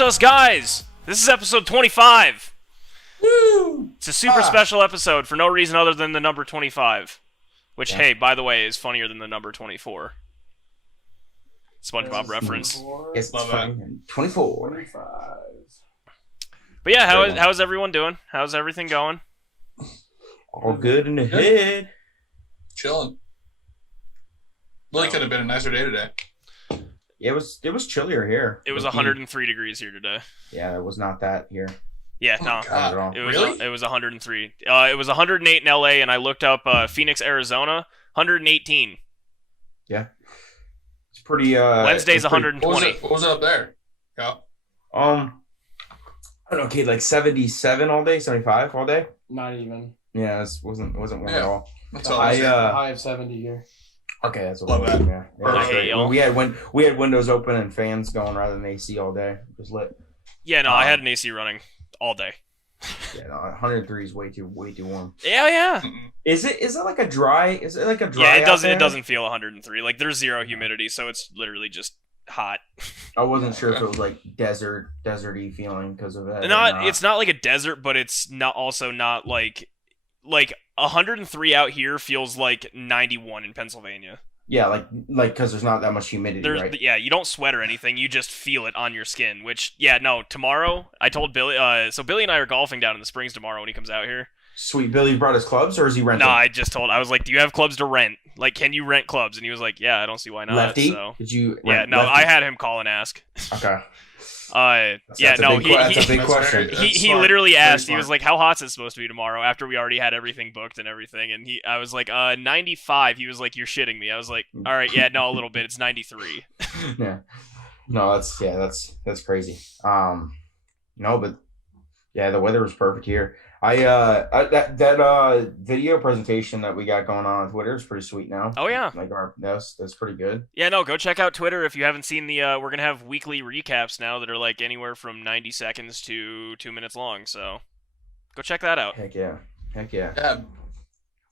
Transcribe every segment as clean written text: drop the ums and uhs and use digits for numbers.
Trust us, guys! This is episode 25. Woo! It's a super special episode for no reason other than the number 25. Which, hey, by the way, is funnier than the number 24. SpongeBob reference. It's 24. 25. But yeah, how's everyone doing? How's everything going? All good in the head. Chilling. Really could have been a nicer day today. It was chillier here. It was 103 degrees here today. Yeah, it was not that here. Yeah, Oh no. my God. It was Really? it was 103. It was 108 in LA, and I looked up Phoenix, Arizona, 118. Yeah. It's pretty Wednesday's it's pretty- 120. What was it up there? Yeah. I don't know, Kate, like 77 all day, 75 all day? Not even. Yeah, it wasn't warm at Yeah. all. That's all I High of 70 here. Okay, that's Love what it was. Yeah. Perfect. That's I hate great. y'all. We had windows open and fans going rather than AC all day. It was lit. Yeah, no, I had an AC running all day. Yeah, no, 103 is way too warm. Yeah. Mm-mm. Is it like a dry? Is it like a dry? Yeah, it out doesn't there? it doesn't feel 103. Like there's zero humidity, so it's literally just hot. I wasn't sure if it was like deserty feeling because of that. or Not it's not like a desert, but it's not also not like 103 out here feels like 91 in Pennsylvania. Yeah, like because there's not that much humidity, right? Yeah, you don't sweat or anything. You just feel it on your skin. Which, yeah, no. Tomorrow, I told Billy. So Billy and I are golfing down in the Springs tomorrow when he comes out here. Sweet. Billy brought his clubs, or is he renting? No, I was like, "Do you have clubs to rent? Like, can you rent clubs?" And he was like, "Yeah, I don't see why not." Lefty? So. Did you? Yeah, rent no, lefty? I had him call and ask. Okay. Yeah, That's no, a big That's question. very- he smart. literally Very asked. He smart. was like, "How hot's it supposed to be tomorrow?" After we already had everything booked and everything, and I was like, 95. He was like, "You're shitting me." I was like, "All right, yeah, no, a little bit. It's 93." Yeah. No, that's crazy. No, but yeah, the weather was perfect here. That video presentation that we got going on Twitter is pretty sweet now. Oh yeah. Like that's pretty good. Yeah, no, go check out Twitter if you haven't seen the. We're gonna have weekly recaps now that are like anywhere from 90 seconds to 2 minutes long. So, go check that out. Heck yeah. Yeah.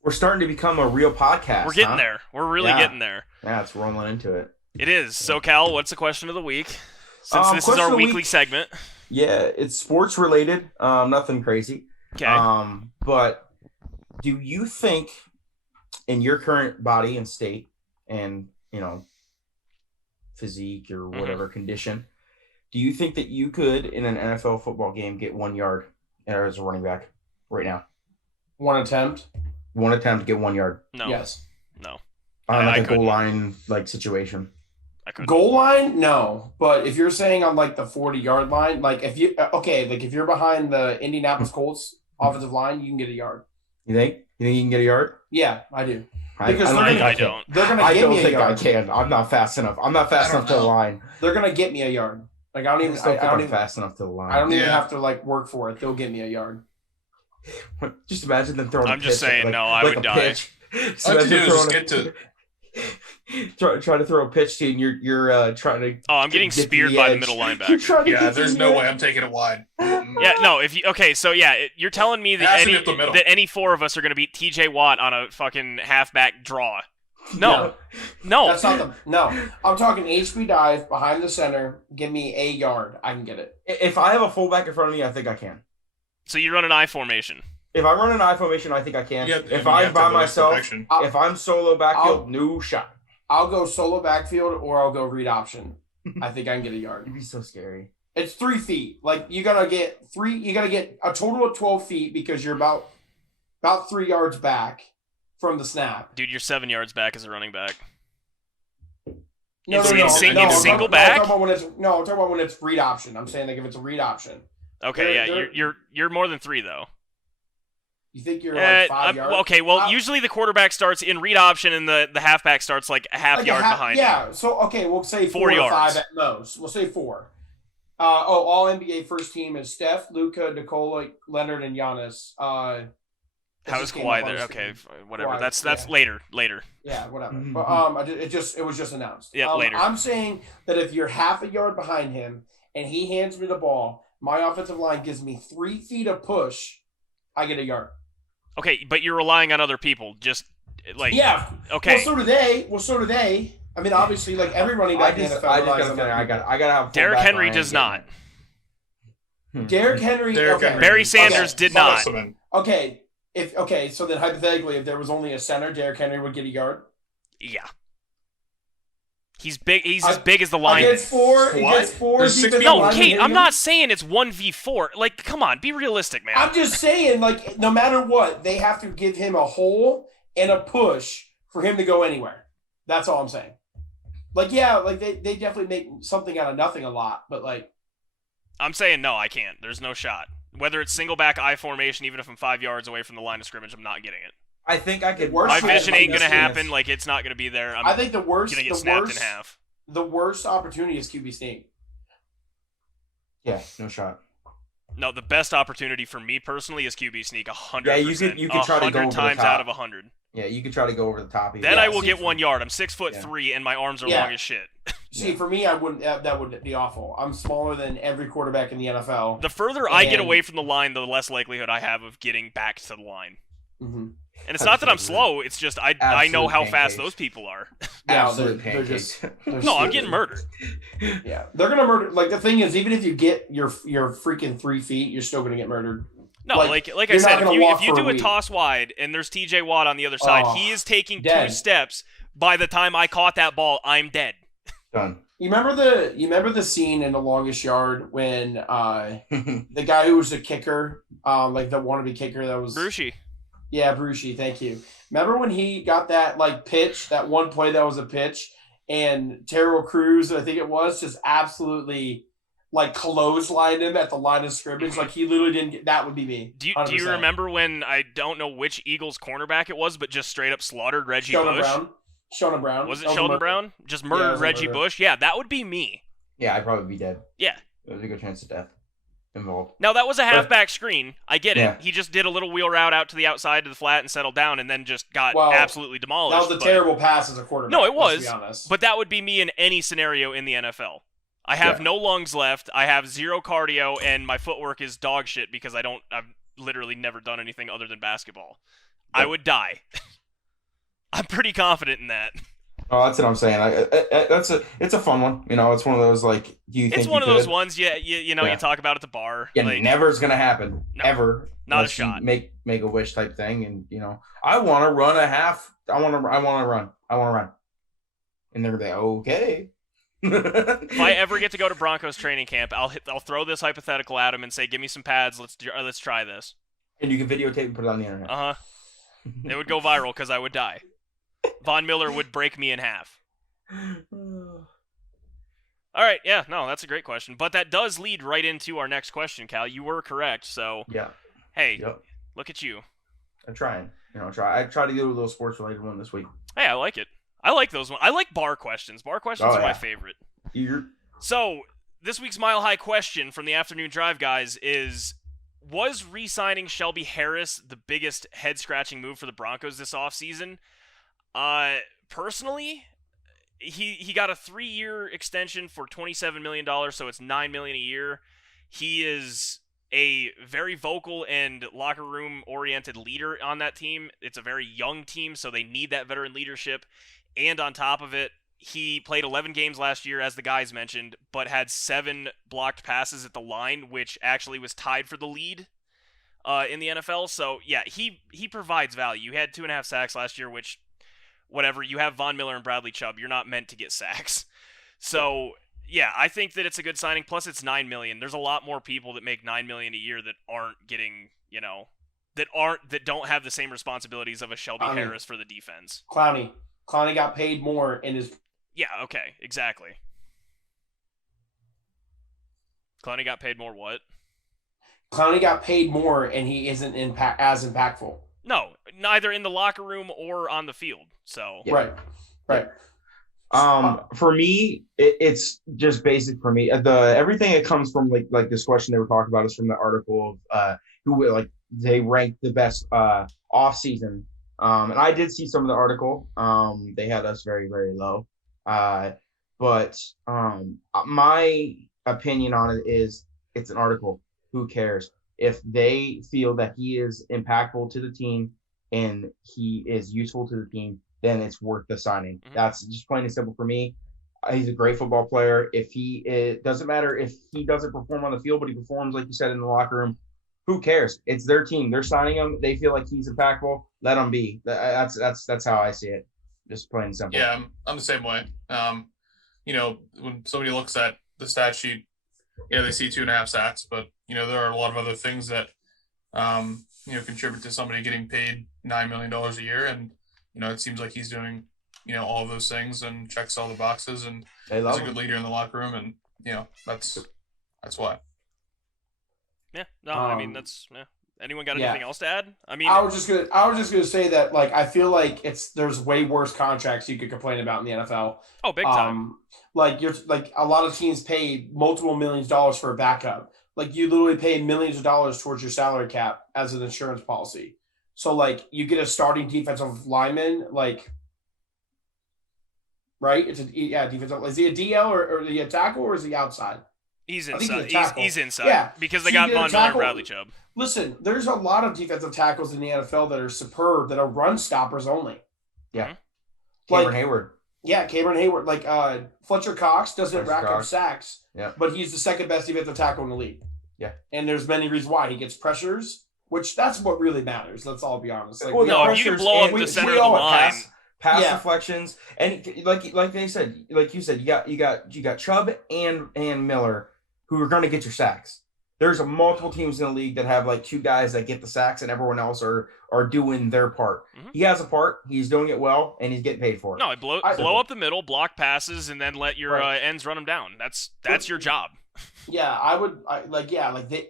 We're starting to become a real podcast. We're getting huh? there. We're really Yeah. getting there. Yeah, it's rolling into it. It is. So, Cal, what's the question of the week? Since this is question our of the weekly week- segment. Yeah, it's sports related. Nothing crazy. Okay. But do you think, in your current body and state, and physique or whatever condition, do you think that you could, in an NFL football game, get 1 yard as a running back right now? One attempt? One attempt to get 1 yard No. Yes. No. on I like a couldn't. goal line situation. I couldn't. Goal line? No. But if you're saying on like the 40-yard line, like if you're behind the Indianapolis Colts offensive line, you can get a yard. You think? You think you can get a yard? Yeah, I do. I Because don't think I can. don't. They're gonna I give don't me a think I yard. can. I'm not fast enough. I'm not fast I don't enough to the know. line. They're gonna get me a yard. Like I don't even. I don't I don't think I'm even. fast enough to the line. I don't even Yeah. have to like work for it. They'll get me a yard. Just imagine them throwing. I'm a just pitch, saying, like, no, I like would a die. pitch. All you have to do is just throwing get to. try to throw a pitch to you, and you're trying to. Oh, I'm getting get to speared the by the edge. middle You're linebacker. trying to Yeah, get to there's the no edge. way I'm taking it wide. Yeah, no. You're telling me that Pass it up the middle. any four of us are gonna beat T.J. Watt on a fucking halfback draw. No, no. That's not the. No, I'm talking HP dive behind the center. Give me a yard. I can get it. If I have a fullback in front of me, I think I can. So you run an I formation. If I run an I formation, I think I can. Yeah, if you I'm have to by have myself, protection. if I'm solo backfield, I'll- no shot. I'll go solo backfield or I'll go read option. I think I can get a yard. It'd be so scary. It's 3 feet. Like you gotta get a total of 12 feet because you're about 3 yards back from the snap. Dude, you're 7 yards back as a running back. No, In- no, no, in sing- no, in I'm single talking- back? I'm talking about when it's read option. I'm saying like if it's a read option. Okay, yeah, They're- you're more than 3 though. You think you're like 5 yards? Okay, well, Uh, usually the quarterback starts in read option and the halfback starts like a half Like yard behind him. Yeah, so okay, we'll say 4 4 or yards. 5 at most. We'll say 4. All NBA first team is Steph, Luka, Nikola, Leonard, and Giannis. This How's just came Kawhi up on there? the Okay, screen. whatever. Kawhi, That's yeah. later. Yeah, whatever. Mhm. But it was just announced. Yeah, later. I'm saying that if you're half a yard behind him and he hands me the ball, my offensive line gives me 3 feet of push, I get a yard. Okay, but you're relying on other people. Just like Yeah. Okay. Well, so do they. I mean, obviously, like every running I back in just the NFL relies gotta on think that. I gotta have. a Derrick fullback Henry line does getting not. it. Derrick Henry. Derrick okay. Henry. Barry Sanders did not. Must have been. Okay. So then hypothetically, if there was only a center, Derrick Henry would get a yard. Yeah. He's big. He's as big as the line. Against four There's six defensive people. No, linemen Kate, hitting I'm him? not saying it's 1v4. Like, come on, be realistic, man. I'm just saying, like, no matter what, they have to give him a hole and a push for him to go anywhere. That's all I'm saying. Like, yeah, like they definitely make something out of nothing a lot, but like, I'm saying no, I can't. There's no shot. Whether it's single back I formation, even if I'm 5 yards away from the line of scrimmage, I'm not getting it. I think I could. Worst My shot vision is ain't gonna like happen. this. Like, it's not gonna be there. I think the worst, gonna get snapped in half. the worst opportunity is QB sneak. Yeah, no shot. No, the best opportunity for me personally is QB sneak. 100%. Yeah, you could try to go over the times top. out of 100. Yeah, you could try to go over the top. Then yeah, I will see, get 1 yard. I'm 6'3" and my arms are Yeah. long as shit. See, for me, I wouldn't. That would be awful. I'm smaller than every quarterback in the NFL. The further I get And- away from the line, the less likelihood I have of getting back to the line. Mm-hmm. And it's not that I'm slow. It's just I know Absolute how fast pancakes. those people are. Yeah, Absolute they're pancakes. just. They're No, I'm stupid. getting murdered. Yeah, they're gonna murder. Like the thing is, even if you get your freaking 3 feet, you're still gonna get murdered. No, like I you're not said, gonna if walk you for a do a week. toss wide and there's TJ Watt on the other side, Oh, he is taking dead. 2 steps. By the time I caught that ball, I'm dead. Done. You remember the scene in The Longest Yard when the guy who was the kicker, like the wannabe kicker that was Brucey. Yeah, Brucey, thank you. Remember when he got that like pitch, that one play that was a pitch, and Terrell Crews, I think it was, just absolutely like clotheslined him at the line of scrimmage. Like he literally didn't get that would be me. Do you 100%. remember when, I don't know which Eagles cornerback it was, but just straight up slaughtered Reggie Sheldon Bush? Brown? Was it That Sheldon murder. Brown? Just Yeah, it murdered was a Reggie murder. Bush? Yeah, that would be me. Yeah, I'd probably be dead. Yeah. There's a good chance of death involved. Now, that was a halfback screen. I get Yeah. it. He just did a little wheel route out to the outside of the flat and settled down and then just got Well, absolutely demolished. That was a but- terrible pass as a quarterback. No, it let's was. be honest. But that would be me in any scenario in the NFL. I have Yeah. no lungs left. I have zero cardio, and my footwork is dog shit because I've literally never done anything other than basketball. I would die. I'm pretty confident in that. Oh, that's what I'm saying. It's a fun one. You know, it's one of those like, do you think It's one you of those could? ones, you know, Yeah. you talk about at the bar. Yeah, like, never is gonna happen. No, ever. not a unless you shot. Make a wish type thing, and you know, I want to run a half. I want to run. And they're like, okay. if I ever get to go to Broncos training camp, I'll throw this hypothetical at him and say, "Give me some pads. Let's try this." And you can videotape and put it on the internet. Uh huh. It would go viral because I would die. Von Miller would break me in half. All right, yeah, no, that's a great question. But that does lead right into our next question, Cal. You were correct, so Yeah. hey, Yep. look at you. I'm trying. I try to do a little sports related one this week. Hey, I like it. I like those ones. I like bar questions. Bar questions Oh, are my yeah. favorite. You're So, this week's Mile High question from the Afternoon Drive guys is, was re-signing Shelby Harris the biggest head-scratching move for the Broncos this offseason? Personally, he got a 3-year extension for $27 million, so it's $9 million a year. He is a very vocal and locker room oriented leader on that team. It's a very young team, so they need that veteran leadership. And on top of it, he played 11 games last year, as the guys mentioned, but had 7 blocked passes at the line, which actually was tied for the lead in the NFL. So yeah, he provides value. You had 2.5 sacks last year, which, whatever, you have Von Miller and Bradley Chubb. You're not meant to get sacks. So yeah, I think that it's a good signing. Plus, it's $9 million. There's a lot more people that make $9 million a year that aren't getting, that don't have the same responsibilities of a Shelby Harris for the defense. Clowney got paid more in his. Yeah. Okay. Exactly. Clowney got paid more. What? Clowney got paid more, and he isn't as impactful. No, neither in the locker room or on the field. So Yeah. Right. For me, it's just basic for me. Everything that comes from like this question they were talking about is from the article of who like they ranked the best off season. And I did see some of the article. They had us very, very low. But my opinion on it is it's an article. Who cares? If they feel that he is impactful to the team and he is useful to the team, then it's worth the signing. Mm-hmm. That's just plain and simple for me. He's a great football player. It doesn't matter if he doesn't perform on the field, but he performs, like you said, in the locker room. Who cares? It's their team. They're signing him. They feel like he's impactful. Let him be. That's how I see it. Just plain and simple. Yeah, I'm the same way. When somebody looks at the stat sheet, they see 2.5 sacks, but there are a lot of other things that contribute to somebody getting paid $9 million a year, and it seems like he's doing all of those things and checks all the boxes, and he's a good leader in the locker room, and that's why. Yeah, no, I mean that's. Yeah. Anyone got anything else to add? I mean, I was just gonna say that I feel like there's way worse contracts you could complain about in the NFL. Oh, big time. A lot of teams pay multiple millions of dollars for a backup. You literally pay millions of dollars towards your salary cap as an insurance policy. So you get a starting defensive lineman, right? It's defensive. Is he a DL or is he a tackle or is he outside? He's inside. He's inside. Yeah, because they got Von Miller and Bradley Chubb. Listen, there's a lot of defensive tackles in the NFL that are superb, that are run stoppers only. Yeah. Cameron Hayward. Yeah, Cameron Hayward. Fletcher Cox doesn't rack up sacks, but he's the second best defensive tackle in the league. Yeah. And there's many reasons why. He gets pressures, which that's what really matters. Let's all be honest. If you can blow up the center of the line. Pass deflections, and like you said, you got Chubb and Miller who are going to get your sacks. There's multiple teams in the league that have 2 guys that get the sacks, and everyone else are doing their part. Mm-hmm. He has a part. He's doing it well, and he's getting paid for it. No, blow up the middle, block passes, and then let your ends run them down. That's your job. Yeah,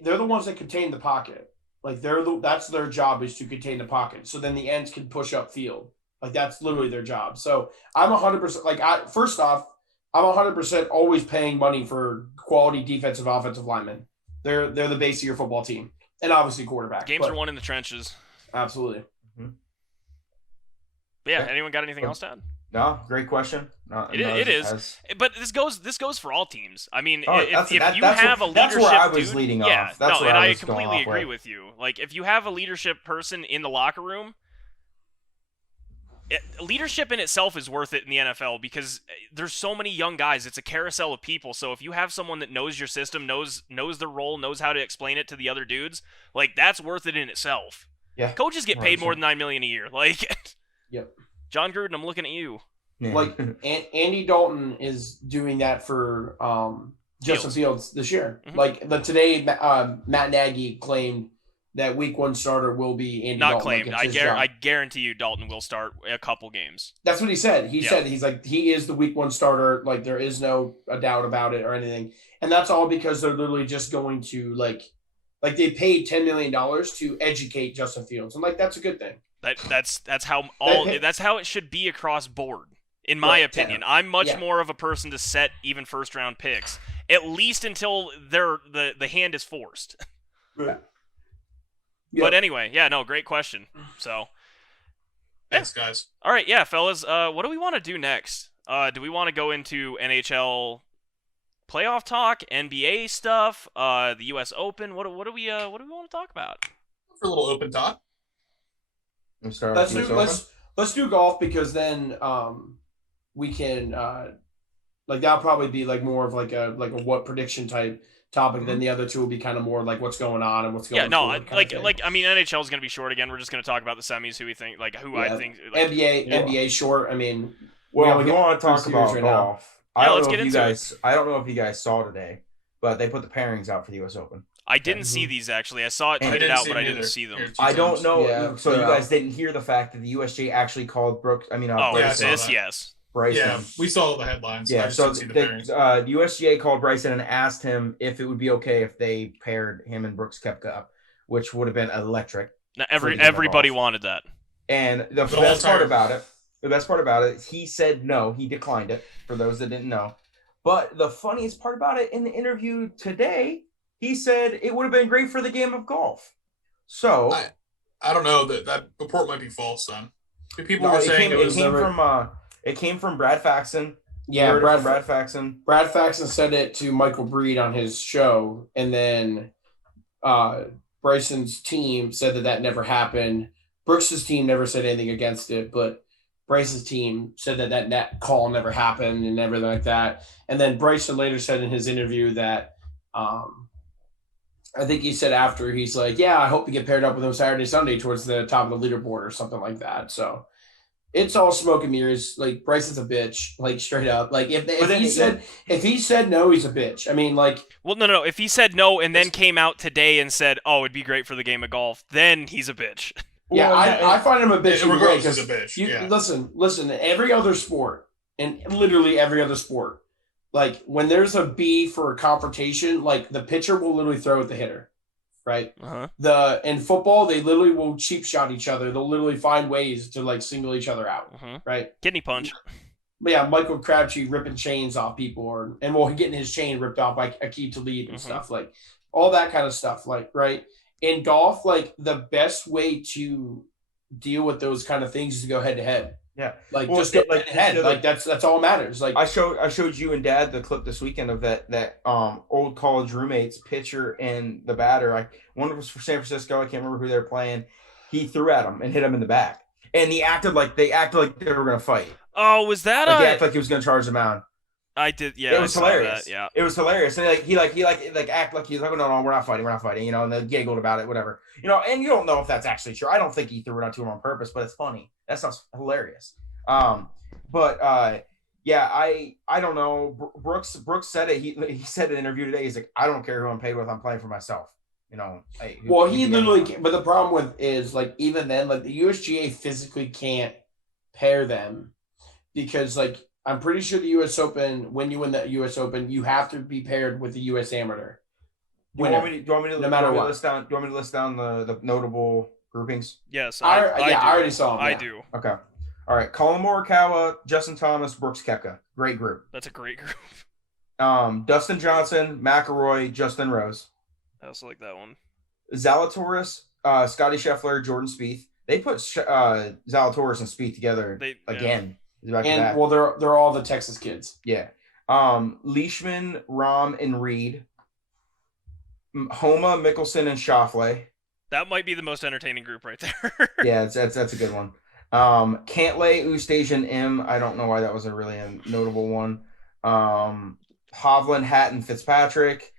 they're the ones that contain the pocket. That's their job, is to contain the pocket. So then the ends can push up field. That's literally their job. So I'm 100%. First off, I'm 100% always paying money for quality defensive, offensive linemen. They're the base of your football team, and obviously quarterback. Games are won in the trenches. Absolutely. Mm-hmm. But yeah, anyone got anything else to add? No, great question. It is. But this goes for all teams. I mean, if you have a leadership, that's where I was leading off. I completely agree with you. If you have a leadership person in the locker room, leadership in itself is worth it in the NFL because there's so many young guys. It's a carousel of people. So if you have someone that knows your system, knows the role, knows how to explain it to the other dudes, that's worth it in itself. Yeah. Coaches get paid more than $9 million a year. Yep. John Gruden, I'm looking at you. Yeah. Andy Dalton is doing that for Justin Fields this year. Mm-hmm. Today, Matt Nagy claimed that week 1 starter will be Andy Dalton. Not claimed. I guarantee you Dalton will start a couple games. That's what he said. He said he is the week 1 starter. There is no doubt about it or anything. And that's all because they're literally just going to they paid $10 million to educate Justin Fields. And that's a good thing. That's how it should be across board. In my opinion, I'm much more of a person to set even first round picks, at least until the hand is forced. Right. But anyway, great question. So, thanks, guys. All right, fellas. What do we want to do next? Do we want to go into NHL playoff talk, NBA stuff, the U.S. Open? What do we want to talk about? For a little open talk. Let's do golf, because then we can that'll probably be more of a what prediction type topic. Then the other two will be kind of more what's going on and what's going on. I mean, NHL is going to be short again. We're just going to talk about the semis, who we think, I think. NBA short. I mean, if you want to talk about golf, I don't know if you guys saw today, but they put the pairings out for the U.S. Open. I didn't see these, actually. I saw it tweeted out, but I didn't see them. I don't know. Yeah, so you guys didn't hear the fact that the USJ actually called Brooks. Yes. Bryson. Yeah, we saw the headlines. Yeah, so the USGA called Bryson and asked him if it would be okay if they paired him and Brooks Koepka up, which would have been electric. Now, everybody wanted that. And the best part about it, he said no. He declined it, for those that didn't know. But the funniest part about it, in the interview today, he said it would have been great for the game of golf. So I don't know, that report might be false then. People were saying it came from Brad Faxon. Yeah, Brad Faxon. Brad Faxon said it to Michael Breed on his show, and then Bryson's team said that never happened. Brooks's team never said anything against it, but Bryce's team said that net call never happened and everything like that. And then Bryson later said in his interview that I think he said after, he's like, yeah, I hope to get paired up with him Saturday, Sunday towards the top of the leaderboard or something like that. So it's all smoke and mirrors. Like, Bryson's a bitch, like, straight up. Like, if he said no, he's a bitch. I mean, like, well, no. If he said no and then came out today and said, "Oh, it'd be great for the game of golf," then he's a bitch. Yeah, I find him a bitch. Regardless, he's a bitch. Listen. Every other sport, and literally every other sport, like, when there's a B for a confrontation, like, the pitcher will literally throw at the hitter, right? Uh-huh. In football, they literally will cheap shot each other. They'll literally find ways to, like, single each other out, right? Kidney punch. But yeah, Michael Crabtree ripping chains off people, getting his chain ripped off by Aqib Talib and stuff, like, all that kind of stuff, like, right? In golf, like, the best way to deal with those kind of things is to go head to head. Yeah, like, just go head to head. Like, that's all matters. Like, I showed you and Dad the clip this weekend of that old college roommates, pitcher and the batter. One was for San Francisco. I can't remember who they were playing. He threw at him and hit him in the back, and they acted like they were gonna fight. Oh, was that he acted like he was gonna charge them out. I did, yeah. It was hilarious. That, yeah, it was hilarious. And he act like he's like, no, we're not fighting, you know. And they giggled about it, whatever, you know. And you don't know if that's actually true. I don't think he threw it onto him on purpose, but it's funny. That sounds hilarious. Yeah, I don't know. Brooks said it. He said in an interview today. He's like, I don't care who I'm paid with. I'm playing for myself. You know. He literally. But the problem with is, like, even then, like, the USGA physically can't pair them because, like, I'm pretty sure the U.S. Open, when you win the U.S. Open, you have to be paired with the U.S. Amateur. Do you want me to list down the notable groupings? Yes, I already saw them. I do. Okay. All right. Colin Morikawa, Justin Thomas, Brooks Koepka. Great group. That's a great group. Dustin Johnson, McIlroy, Justin Rose. I also like that one. Zalatoris, Scotty Scheffler, Jordan Spieth. They put Zalatoris and Spieth together again. Yeah. Well, they're all the Texas kids. Yeah. Leishman, Rahm, and Reed. Homa, Mickelson, and Schauffele. That might be the most entertaining group right there. Yeah, that's a good one. Cantlay, Ustasian, and M. I don't know why that was a really notable one. Hovland, Hatton, Fitzpatrick.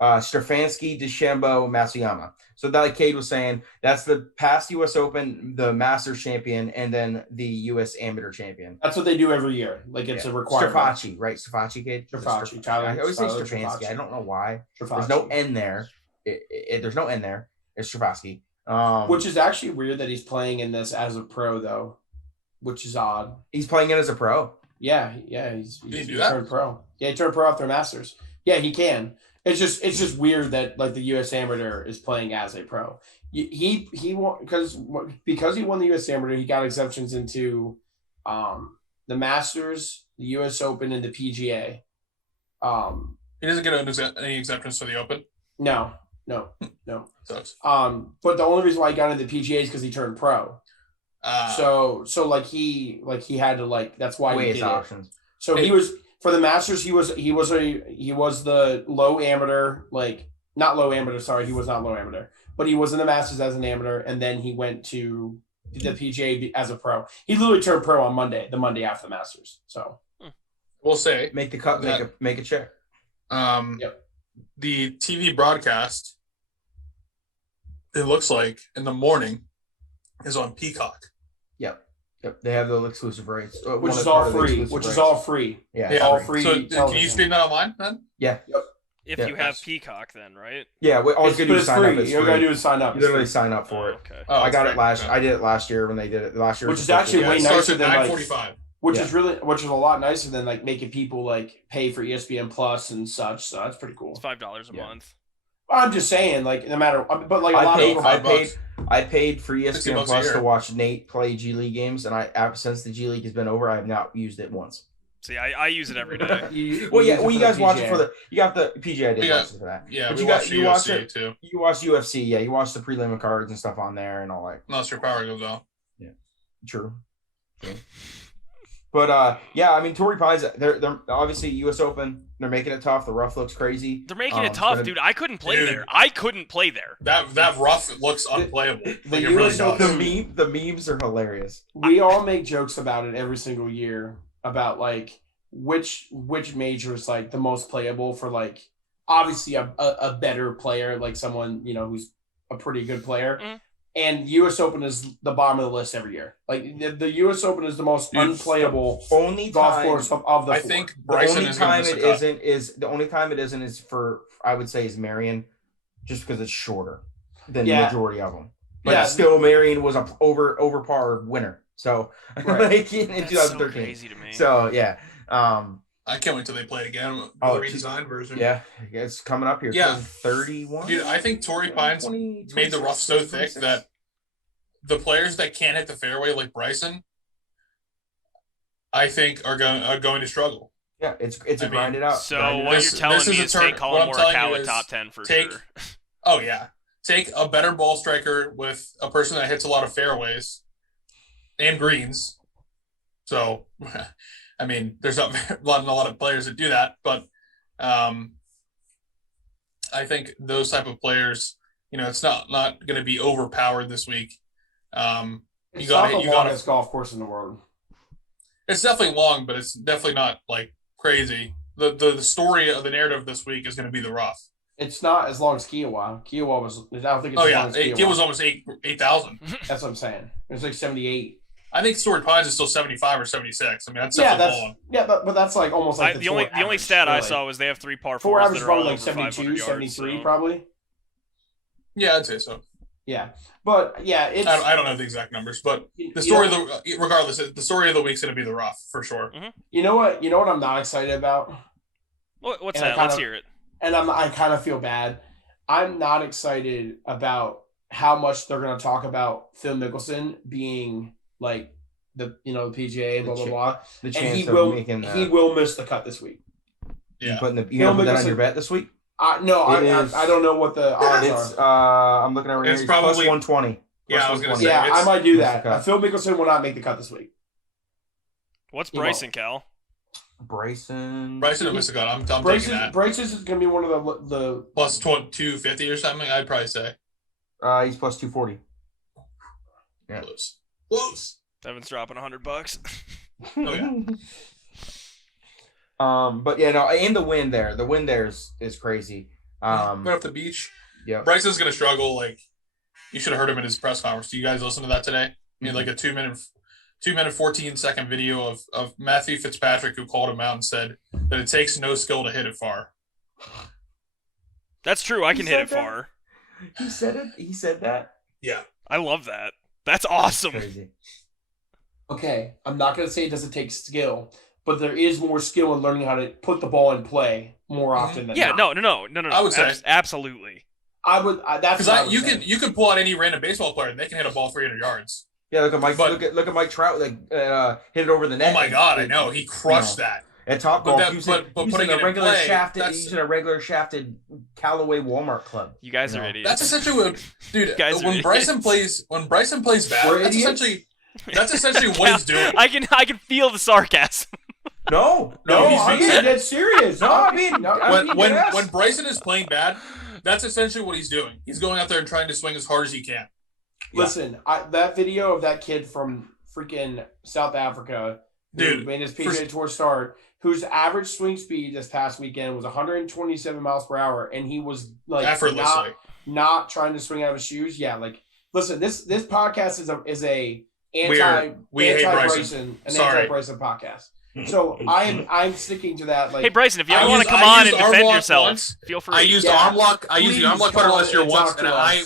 Stefanski, DeChambeau, Matsuyama. So that, like Cade was saying, that's the past U.S. Open, the Masters champion, and then the U.S. Amateur champion. That's what they do every year. Like, it's a requirement. Stefanski, right? Stefanski, Cade? Stefanski. I always say Stefanski. I don't know why. There's no N there. There's no N there. It's Stefanski. Which is actually weird that he's playing in this as a pro, though, which is odd. He's playing it as a pro? Yeah. He's turned pro. Yeah, he turned pro after Masters. Yeah, he can. It's just weird that, like, the U.S. Amateur is playing as a pro. He won because he won the U.S. Amateur. He got exemptions into the Masters, the U.S. Open, and the PGA. He doesn't get any exemptions for the Open. No. Sucks. But the only reason why he got into the PGA is because he turned pro. So he had to, like, that's why he did options. So he was. For the Masters, he was the low amateur, like, not low amateur. Sorry, he was not low amateur, but he was in the Masters as an amateur, and then he went to the PGA as a pro. He literally turned pro on Monday, the Monday after the Masters. So we'll say make the cut, make a check. Yep. The TV broadcast, it looks like in the morning, is on Peacock. Yep, they have the exclusive rights, which is all free. Yeah, all free. So can you stream that online then? Yeah. Yep. If you have Peacock, then, right? Yeah, all you gotta do is sign up. All you gotta do is sign up. You literally sign up for it. Okay. Oh, I got it last. I did it last year when they did it last year, which is actually way nicer than $9.45. Which is a lot nicer than, like, making people, like, pay for ESPN Plus and such. So that's pretty cool. It's $5 a month. I'm just saying, like, no matter, but, like, I paid for ESPN Plus to watch Nate play G League games, and since the G League has been over, I have not used it once. See, I use it every day. You guys watch it for you got the PGA. I did watch it for that. Yeah, but you watch it too. You watch UFC. Yeah, you watch the prelim cards and stuff on there and all that. Unless your power goes off. Yeah, true. But yeah, I mean, Torrey Pines, they're obviously U.S. Open. They're making it tough. The rough looks crazy. They're making it tough, dude. I couldn't play there. I couldn't play there. That rough looks unplayable. The US Open, the memes are hilarious. We all make jokes about it every single year about like which major is like the most playable for like obviously a better player, like someone, you know, who's a pretty good player. Mm. And U.S. Open is the bottom of the list every year. Like the U.S. Open is the most unplayable golf course of the four. I think Bryson the only time it isn't is for, I would say, is Marion, just because it's shorter than the majority of them. But still, Marion was a over par winner. So like in 2013. So crazy to me. So yeah. I can't wait till they play it again. The redesigned version. Yeah, it's coming up here. Yeah, 31. Dude, I think Torrey Pines made the rough so thick that the players that can't hit the fairway like Bryson, I think are going to struggle. Yeah, it's a grind it out. So what you're telling me is take Colin Morikawa top 10 for sure. Oh yeah, take a better ball striker with a person that hits a lot of fairways and greens. So. I mean, there's not a lot of players that do that, but I think those type of players, you know, it's not going to be overpowered this week. It's not the longest golf course in the world. It's definitely long, but it's definitely not like crazy. The story of the narrative this week is going to be the rough. It's not as long as Kiowa. Kiowa was. I don't think it's. Oh yeah, Kiowa was almost 8,000. That's what I'm saying. It was like 78. I think Torrey Pines is still 75 or 76. I mean, that's definitely long. Yeah, but that's like almost like the only stat I saw was they have 3 par 4s. Four average that are probably all like 72, 73 yards, probably. Yeah, I'd say so. Yeah, but yeah, it's. I don't know the exact numbers, but the story regardless, the story of the week's going to be the rough for sure. Mm-hmm. You know what? You know what I'm not excited about. What's that? Let's hear it. And I kind of feel bad. I'm not excited about how much they're going to talk about Phil Mickelson being like. The PGA blah blah blah, and he will miss the cut this week. Yeah, you put that on your bet this week? No, I don't know what the odds are. I'm looking at it. It's probably plus 120. Yeah, I was going to say. Yeah, I might do that. Phil Mickelson will not make the cut this week. What's Bryson, Cal? Bryson will miss the cut. I'm taking that. Bryson's is going to be one of the plus 250 or something. I'd probably say. He's plus 240. Yeah, close. Evan's dropping $100. Oh yeah. But yeah, no, and the wind there is crazy. Right off the beach. Yeah. Bryson's gonna struggle. Like, you should have heard him in his press conference. Do you guys listen to that today? He had like a 2 minute 14-second video of Matthew Fitzpatrick, who called him out and said that it takes no skill to hit it far. That's true. I can hit it far. He said it. He said that. Yeah. I love that. That's awesome. Crazy. Okay, I'm not going to say it doesn't take skill, but there is more skill in learning how to put the ball in play more often than not. No. I would say absolutely. That's because you can pull out any random baseball player and they can hit a ball 300 yards. Yeah, look at Mike. Look at Mike Trout. Like hit it over the net. Oh my God, I know he crushed that. At Top Golf, using a regular shafted Callaway Walmart club. You guys are idiots. That's essentially what, dude. When Bryson plays bad, that's essentially what he's doing. I can feel the sarcasm. No, I'm being dead serious. When Bryson is playing bad, that's essentially what he's doing. He's going out there and trying to swing as hard as he can. Listen, that video of that kid from freaking South Africa, who made his PGA Tour start, whose average swing speed this past weekend was 127 miles per hour, and he was like effortlessly not trying to swing out of his shoes. Yeah, like listen, this podcast is a anti-Bryson podcast. So I'm sticking to that. Like, hey Bryson, if you ever want to come on and defend yourself, feel free. I used arm lock. I used the arm lock putter last year once, and I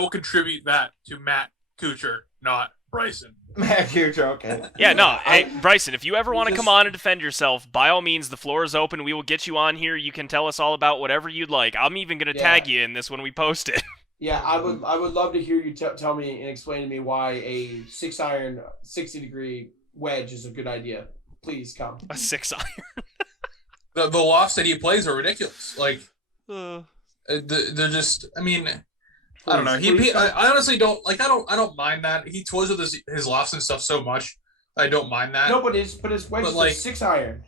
will contribute that to Matt Kuchar, not Bryson. Matt Kuchar, okay. Yeah, no. Hey Bryson, if you ever want to come on and defend yourself, by all means, the floor is open. We will get you on here. You can tell us all about whatever you'd like. I'm even going to tag you in this when we post it. Yeah, I would love to hear you tell me and explain to me why a 6-iron 60-degree wedge is a good idea. Please come. A 6-iron. The lofts that he plays are ridiculous. Like, they're just. I mean, I don't know. I honestly don't like. I don't mind that he toys with his lofts and stuff so much. I don't mind that. No, but his wedge is like, a 6-iron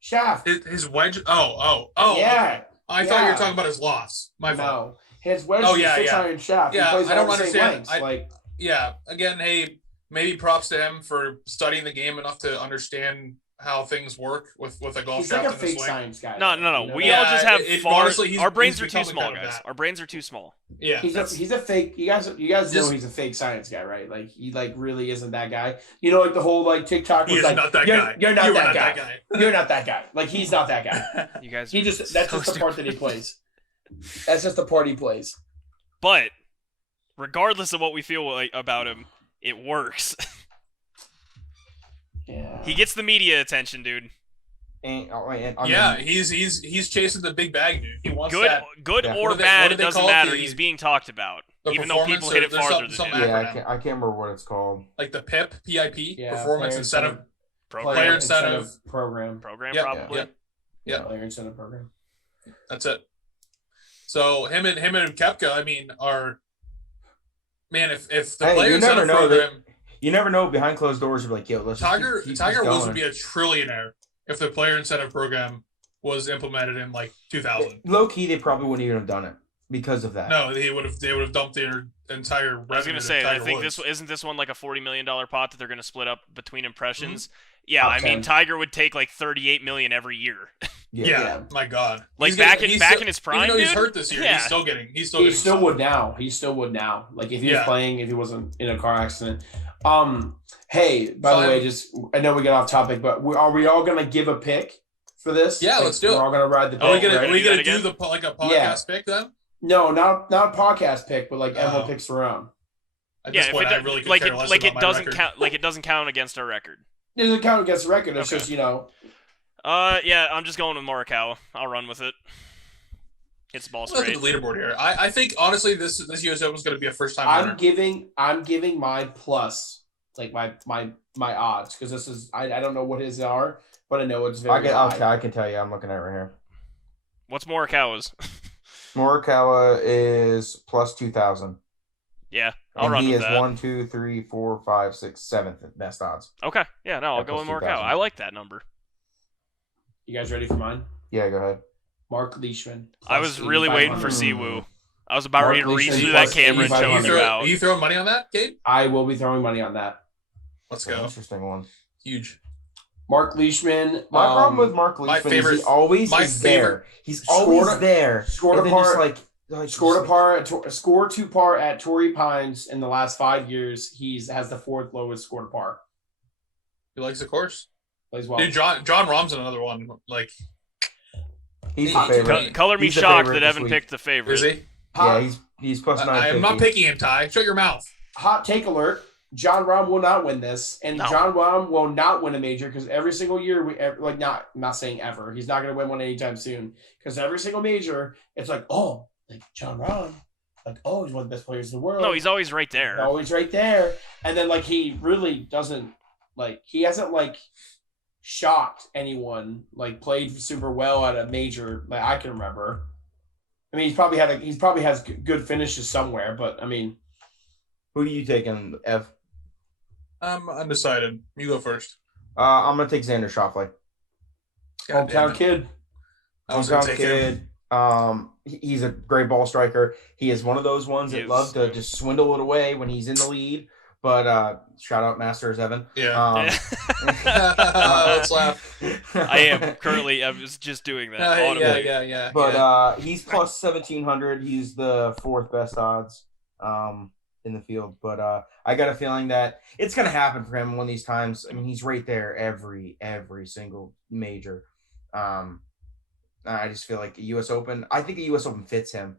shaft. His wedge. Oh. Yeah. Okay. I thought you were talking about his loss. My fault. No, his wedge is a 6-iron shaft. Yeah, he plays I don't all the same understand. lengths. Yeah. Again, hey, maybe props to him for studying the game enough to understand how things work with a golf he's shaft like a in the fake swing. science guy. No. You know We that? all just have honestly, our brains he's are too becoming small, kind of guys. that. Our brains are too small. Yeah, he's a fake. You guys know he's a fake science guy, right? Like he really isn't that guy. You know, like the whole like TikTok was like, not that guy. You're not that guy. You're not that guy. Like he's not that guy. You guys. That's just the part that he plays. That's just the part he plays. But regardless of what we feel about him, it works. Yeah. He gets the media attention, dude. He's chasing the big bag, dude. He wants good, that. good Yeah. or bad, it doesn't matter. He's being talked about, even though people hit it farther than him. Yeah, I can't remember what it's called. Like the PIP, Yeah, Performance Incentive Program. Player Incentive Program. Yep. Probably. Yeah. Player incentive program. That's it. So him and Koepka, I mean, are man. If the player incentive program, you never know behind closed doors. You're like, yo, let's Tiger keep Woods going. would be a trillionaire if the player incentive program was implemented in like 2000. Low key, they probably wouldn't even have done it because of that. No, they would have dumped their entire revenue. I was gonna say, to I Tiger think Woods. this one like a $40 million pot that they're gonna split up between impressions. Mm-hmm. Yeah, Top I mean 10. Tiger would take like $38 million every year. Yeah, my God. Like He's back getting- in his prime, even though he's dude? hurt this year, Yeah. he's still getting. He still some. would now. He still would now. Like if he was Yeah. playing, if he wasn't in a car accident. Hey, by So the way, I know we got off topic, but are we all gonna give a pick for this? Yeah, Like, let's do it. We're all gonna ride the Are we pick, gonna right? do again? the like a podcast Yeah. pick then? No, not a podcast pick, but like everyone Oh. picks their own. At Yeah, this if point, it, I really could like care it, less like about it my doesn't record. count, like it doesn't count against our record. It doesn't count against the record. It's Okay. just Yeah, I'm just going with Morikawa. I'll run with it. Hits the ball Let's look straight. at the leaderboard here. I think honestly, this US Open is going to be a first time winner. I'm giving my plus, like my odds, because this is I don't know what his are, but I know it's very high. I can tell you. I'm looking at it right here. What's Morikawa's? Morikawa is plus 2,000. Yeah, I'll And run he with is that. 1, 2, 3, 4, 5, 6, 7th best odds. Okay, yeah, no, I'll Yeah, go with plus Morikawa. 2,000. I like that number. You guys ready for mine? Yeah, go ahead. Mark Leishman. I was really waiting for 8,500. Siwoo. I was about ready to Mark reach Leishman through that plus camera and choke 8,500. you Are out. you throwing money on that, Gabe? I will be throwing money on that. Let's That's an go. interesting one. Huge. Mark Leishman. My problem with Mark my Leishman favorite- is he always my is favorite- there. He's Scored always a- there. scored And a then just par- like scored to par at Torrey Pines in the last 5 years. Has the fourth lowest score to par. He likes the course. Plays well. Dude, John Rahm's another one. Like, he's Hot the take. favorite. Color me He's the shocked favorite that this Evan week. picked the favorite. is he? Yeah, he's plus 950. I am not picking him, Ty. Shut your mouth. Hot take alert. John Rahm will not win this, and No. John Rahm will not win a major because every single year I'm not saying ever. He's not going to win one anytime soon because every single major, it's like, oh, like John Rahm, like, oh, he's one of the best players in the world. No, he's always right He's there. always right there, and then like he really doesn't he hasn't shocked anyone, played super well at a major like I can remember. I mean, he probably has good finishes somewhere, but I mean, Who do you taking, Ev? I'm undecided. You go first. I'm gonna take Xander Schauffele. God damn hometown it. kid. I was going to Hometown take him. kid. He's a great ball striker. He is one of those ones that Yes. love to just swindle it away when he's in the lead. But shout out Masters Evan. Yeah. Let's laugh. I was just doing that. audibly. Yeah. But he's plus 1,700. He's the fourth best odds in the field. But I got a feeling that it's going to happen for him one of these times. I mean, he's right there every single major. I just feel like a U.S. Open. I think a U.S. Open fits him.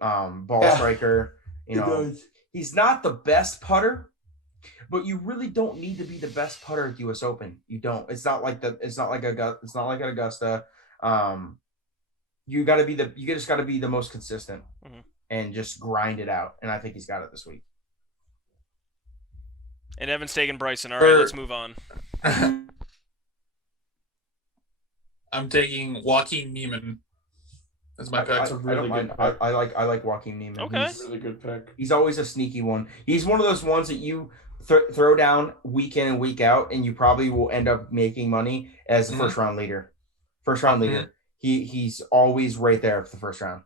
Ball striker. You know, he's not the best putter, but you really don't need to be the best putter at the U.S. Open. You don't. It's not like an Augusta. You just got to be the most consistent and just grind it out. And I think he's got it this week. And Evan's taking Bryson. All right, let's move on. I'm taking Joaquin Neiman as my pick. I That's a really don't mind. good pick. I like Joaquin Neiman. Okay. Really good pick. He's always a sneaky one. He's one of those ones that throw down week in and week out, and you probably will end up making money as a first round leader. First round leader. He's always right there for the first round.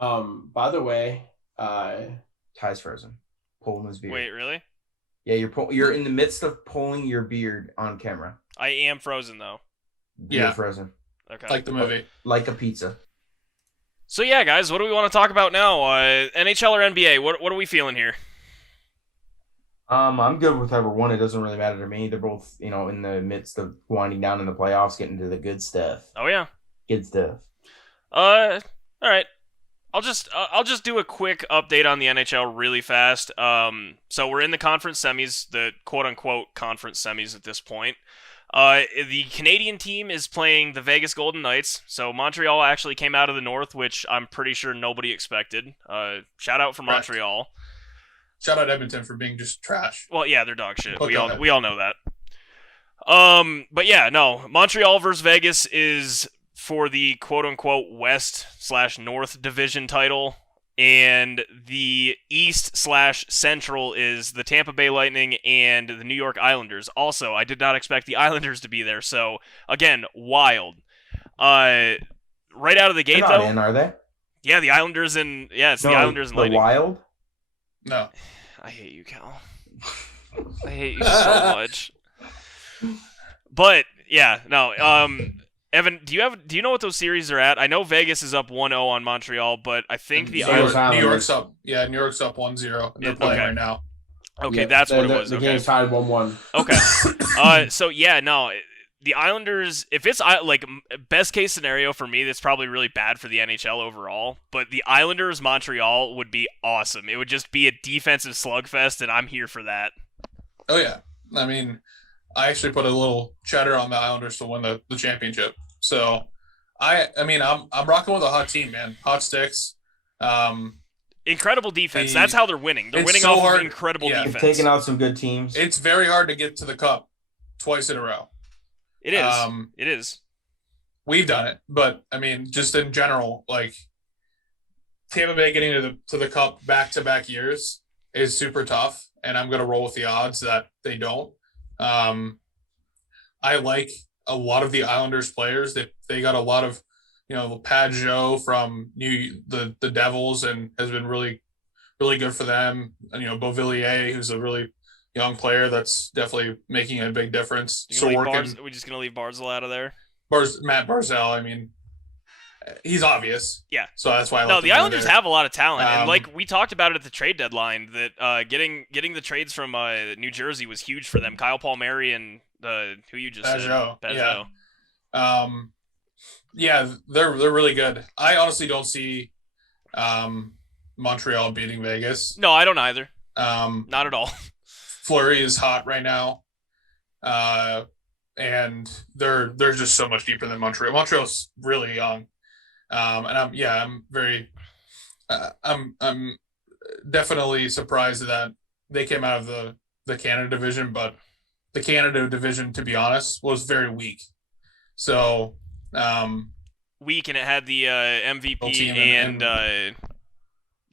By the way, Ty's frozen. Pulling his beard. Wait, really? Yeah, you're in the midst of pulling your beard on camera. I am frozen though. You're frozen. Okay. Like the movie. Like a pizza. So yeah, guys, what do we want to talk about now? NHL or NBA? What are we feeling here? I'm good with whoever won. It doesn't really matter to me. They're both, in the midst of winding down in the playoffs, getting to the good stuff. Oh yeah. Good stuff. All right. I'll just do a quick update on the NHL really fast. So we're in the conference semis, the quote-unquote conference semis at this point. The Canadian team is playing the Vegas Golden Knights. So Montreal actually came out of the North, which I'm pretty sure nobody expected. Shout out for Montreal. Shout out Edmonton for being just trash. Well, yeah, they're dog shit. Okay. We all know that. But yeah, no, Montreal versus Vegas is for the quote-unquote West/North division title, and the East/Central is the Tampa Bay Lightning and the New York Islanders. Also, I did not expect the Islanders to be there, so, again, wild. Right out of the gate, They're not though... in, are they? Yeah, the Islanders and... Yeah, it's the Islanders and the Lightning. Wild? No. I hate you, Cal. I hate you so much. But, yeah, no, Evan, do you know what those series are at? I know Vegas is up 1-0 on Montreal, but I think the New York's up. Yeah, New York's up 1-0. They're playing right now. Okay, Yeah, that's what it was. The Okay. game's tied 1-1. Okay. So yeah, no, the Islanders. If it's like best case scenario for me, that's probably really bad for the NHL overall. But the Islanders Montreal would be awesome. It would just be a defensive slugfest, and I'm here for that. Oh yeah, I mean, I actually put a little cheddar on the Islanders to win the championship. So, I'm rocking with a hot team, man. Hot sticks. Incredible defense. That's how they're winning. They're winning so off hard. of incredible Yeah. defense. They've taken out some good teams. It's very hard to get to the cup twice in a row. It is. It is. We've done it, but I mean, just in general, like Tampa Bay getting to the cup back-to-back years is super tough, and I'm gonna roll with the odds that they don't. I like a lot of the Islanders players. They got a lot of, Pajot from the Devils and has been really, really good for them. And, Beauvillier, who's a really young player that's definitely making a big difference. We're just gonna leave Barzal out of there. Matt Barzal, I mean, he's obvious. Yeah. So that's why I No, left the him Islanders there. have a lot of talent, and like we talked about it at the trade deadline, that getting the trades from New Jersey was huge for them. Kyle Palmieri and who you just Pajot. said, Pajot. Yeah. Yeah, they're really good. I honestly don't see Montreal beating Vegas. No, I don't either. Not at all. Fleury is hot right now. And they're just so much deeper than Montreal. Montreal's really young. I'm definitely surprised that they came out of the Canada division, but the Canada division, to be honest, was very weak. So, weak, and it had the MVP and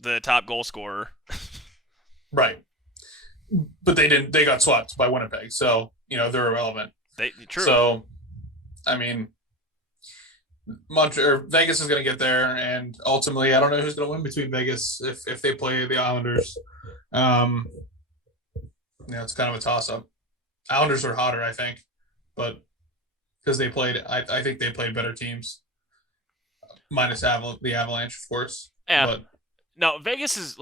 the top goal scorer. Right. But they got swept by Winnipeg, so they're irrelevant. True. So, I mean, Vegas is going to get there, and ultimately, I don't know who's going to win between Vegas if they play the Islanders. It's kind of a toss-up. Islanders are hotter, I think, but because they played, I think they played better teams, minus the Avalanche, of course. Yeah. But no, Vegas is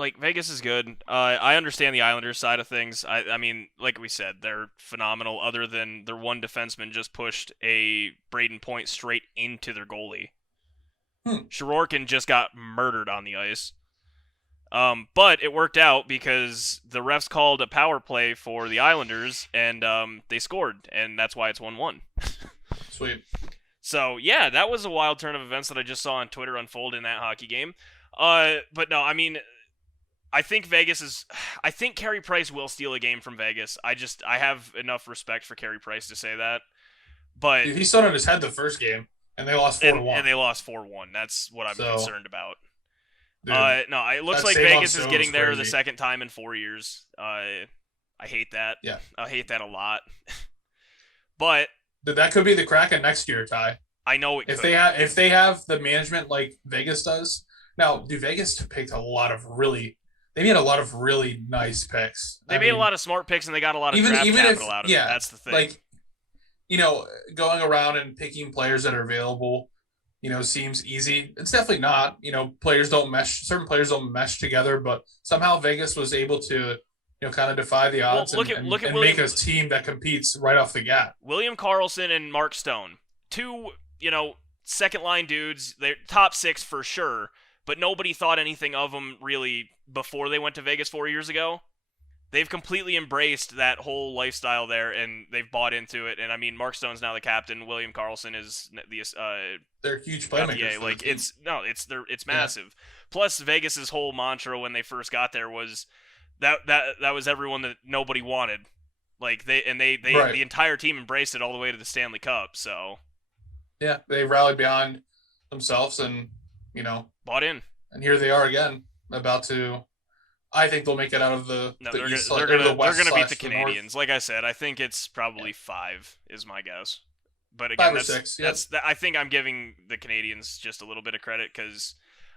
good. I understand the Islanders side of things. I mean, like we said, they're phenomenal. Other than their one defenseman just pushed a Braden Point straight into their goalie. Shororkin just got murdered on the ice. But it worked out because the refs called a power play for the Islanders, and they scored, and that's why it's 1-1. Sweet. So, yeah, that was a wild turn of events that I just saw on Twitter unfold in that hockey game. But no, I mean, I think Carey Price will steal a game from Vegas. I have enough respect for Carey Price to say that. But he stood on his head the first game, and they lost 4-1. And they lost 4-1. That's what I'm concerned about. Dude, no, it looks like Vegas is getting there the second time in 4 years. I hate that. Yeah. I hate that a lot. But That could be the Kraken next year, Ty. I know it If could. if they have the management like Vegas does. Now, Vegas picked they made a lot of really nice picks. They made a lot of smart picks and they got a lot of draft capital out of it. That's the thing. Like, going around and picking players that are available, seems easy. It's definitely not. Players don't mesh. Certain players don't mesh together, but somehow Vegas was able to, kind of defy the odds and make a team that competes right off the bat. William Karlsson and Mark Stone, two, second line dudes. They're top 6 for sure, but nobody thought anything of them really before they went to Vegas 4 years ago. They've completely embraced that whole lifestyle there, and they've bought into it. And I mean, Mark Stone's now the captain. William Karlsson is the they're huge playmakers. Like it's massive. Yeah. Plus, Vegas's whole mantra when they first got there was that was everyone that nobody wanted. Like they right. The entire team embraced it all the way to the Stanley Cup. So yeah, they rallied behind themselves and bought in. And here they are again, about to. I think they'll make it out of the East. They're gonna beat the Canadians. Like I said, I think it's probably 5 is my guess. But again, 5 or 6. Yeah. I think I'm giving the Canadians just a little bit of credit because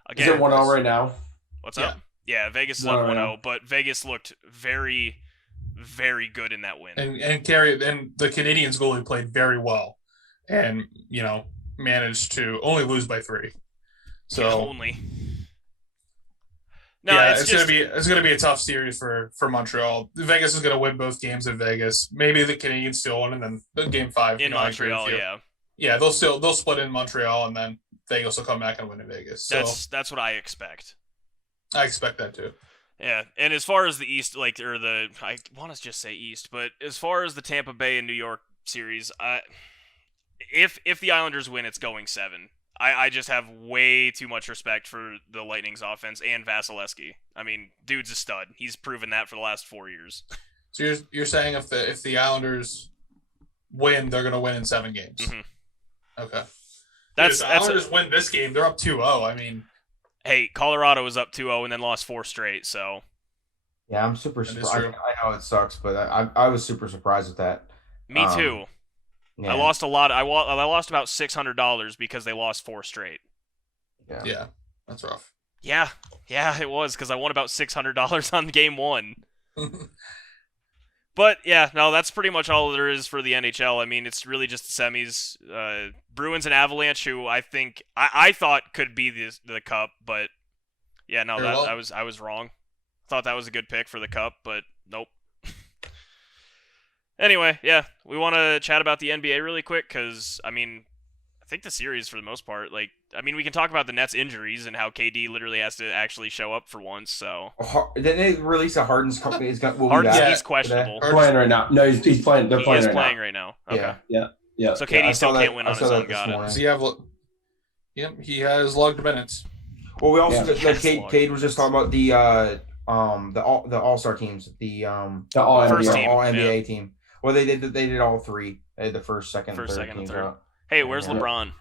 again, is it 1-0 right now? What's up? Yeah, Vegas is up 1-0, but Vegas looked very, very good in that win. And the Canadians goalie played very well, and managed to only lose by 3. So only. No, yeah, it's gonna be a tough series for Montreal. Vegas is gonna win both games in Vegas. Maybe the Canadians steal one, and then game 5 in Montreal. Yeah, they'll split in Montreal, and then Vegas will come back and win in Vegas. So that's what I expect. I expect that too. Yeah, and as far as the East, I want to just say East, but as far as the Tampa Bay and New York series, if the Islanders win, it's going 7. I just have way too much respect for the Lightning's offense and Vasilevsky. I mean, dude's a stud. He's proven that for the last 4 years. So you're saying if the Islanders win, they're going to win in 7 games? Mm-hmm. Okay. If the Islanders win this game, they're up 2-0. I mean, hey, Colorado was up 2-0 and then lost 4 straight. So yeah, I'm super surprised. I know it sucks, but I was super surprised with that. Me too. Yeah. I lost a lot. I lost about $600 because they lost 4 straight. Yeah, that's rough. Yeah, it was because I won about $600 on game 1. But yeah, no, that's pretty much all there is for the NHL. I mean, it's really just the semis. Bruins and Avalanche, who I think I thought could be the Cup, but yeah, no, I was wrong. Thought that was a good pick for the Cup, but nope. Anyway, yeah, we want to chat about the NBA really quick because, I mean, I think the series for the most part, we can talk about the Nets' injuries and how KD literally has to actually show up for once, so. Did they release a Harden's company? He's questionable. He's playing right now. No, he's playing. They're playing right now. Okay. Yeah. So KD still can't win on his own. Got it. Does he have? Yep, he has logged minutes. Well, we also Cade was just talking about the All-Star teams, the All NBA team. Well, they did all 3. They had the first, second, and third. Hey, where's LeBron?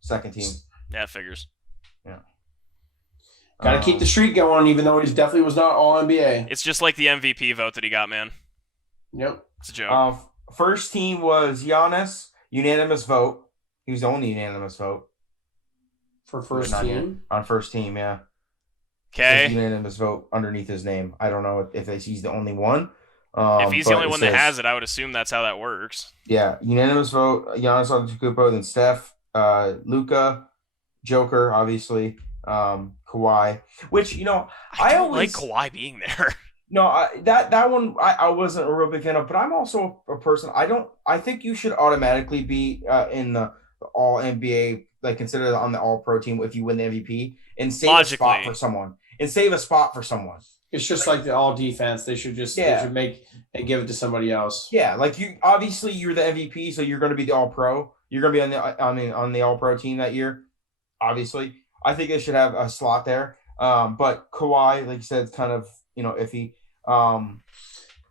Second team. Yeah, it figures. Yeah. Got to keep the streak going, even though he definitely was not All NBA. It's just like the MVP vote that he got, man. Yep. It's a joke. First team was Giannis, unanimous vote. He was the only unanimous vote. For first team? On first team, yeah. Okay. Unanimous vote underneath his name. I don't know if he's the only one. If he's the only one that has it, I would assume that's how that works. Yeah, unanimous vote. Giannis Antetokounmpo, then Steph, Luka, Joker, obviously, Kawhi. Which I always like Kawhi being there. No, that one I wasn't a real big fan of, but I'm also a person. I think you should automatically be in the All NBA, considered on the All Pro team if you win the MVP and save a spot for someone. It's just like the all defense. They should just they should make and give it to somebody else. Yeah, you're the MVP, so you're going to be the All Pro. You're going to be on the All Pro team that year. Obviously, I think they should have a slot there. But Kawhi, like you said, is kind of iffy.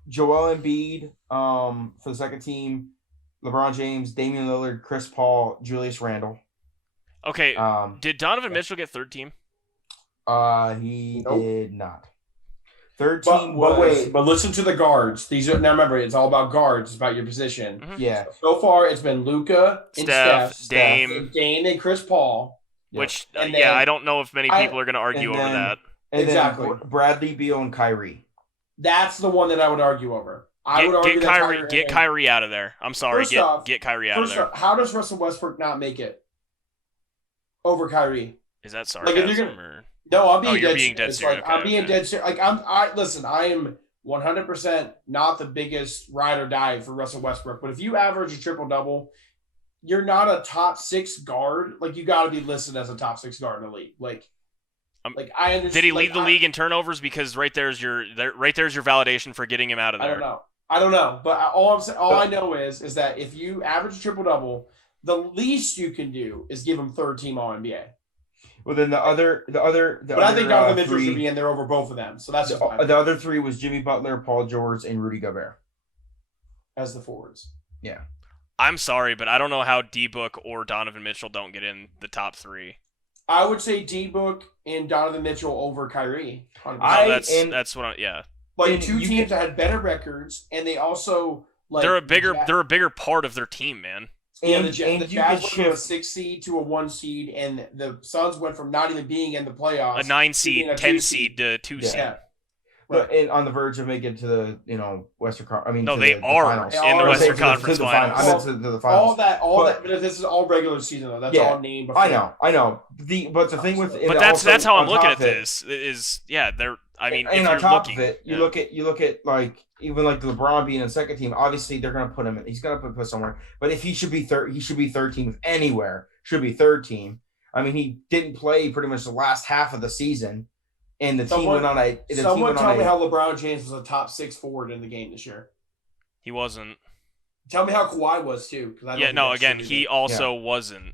Joel Embiid for the second team. LeBron James, Damian Lillard, Chris Paul, Julius Randle. Okay. Did Donovan Mitchell get third team? He did not. Third team but listen to the guards. These are now remember it's all about guards. It's about your position. Mhm. Yeah. So far, it's been Luka and Steph, Dame, and Chris Paul. which And then- I don't know if many people are going to argue over that. And Exactly. then Bradley Beal and Kyrie. That's the one that I would argue over. I would argue Get Kyrie out of there. I'm sorry. Get Kyrie out of there. How does Russell Westbrook not make it over Kyrie? Is that Like, if you're sarcasm gonna- or? No, I'm being you're dead being serious. dead serious. Like, I'm Okay, being okay. dead serious. Like I am 100% not the biggest ride or die for Russell Westbrook, but if you average a triple double, you're not a top 6 guard. Like, you got to be listed as a top 6 guard in the league. Like I understand. Did he lead the league in turnovers? Because right there's your validation for getting him out of there. I don't know. But all I know is that if you average a triple double, the least you can do is give him third team All NBA. Well, then the other. But I think Donovan Mitchell should be in there over both of them. So that's just the other 3 was Jimmy Butler, Paul George, and Rudy Gobert as the forwards. Yeah. I'm sorry, but I don't know how D-Book or Donovan Mitchell don't get in the top 3. I would say D-Book and Donovan Mitchell over Kyrie. 100%. That's what. Like, two teams that had better records, and they also like they're a bigger part of their team, man. Yeah, the Jazz went from a 6 seed to a 1 seed, and the Suns went from not even being in the playoffs, A 9 seed, a 10 2 seed to 2 seed. Yeah. But and on the verge of making it to the Western Conference. No, to they the are finals. in the are Western to the Conference finals. Finals. I meant to the finals. But this is all regular season though. That's all named. Before. I know. But the thing with But that's how I'm looking at this. They're. I mean, and if on you're top looking, of it, you look at like even like LeBron being in second team. Obviously, they're going to put him in. He's going to put somewhere. But if he should be third, he should be third team anywhere. Should be third team. I mean, he didn't play pretty much the last half of the season, and the team went on a. Someone tell me how LeBron James was a top 6 forward in the game this year. he wasn't. Tell me how Kawhi was too. Again, he also wasn't.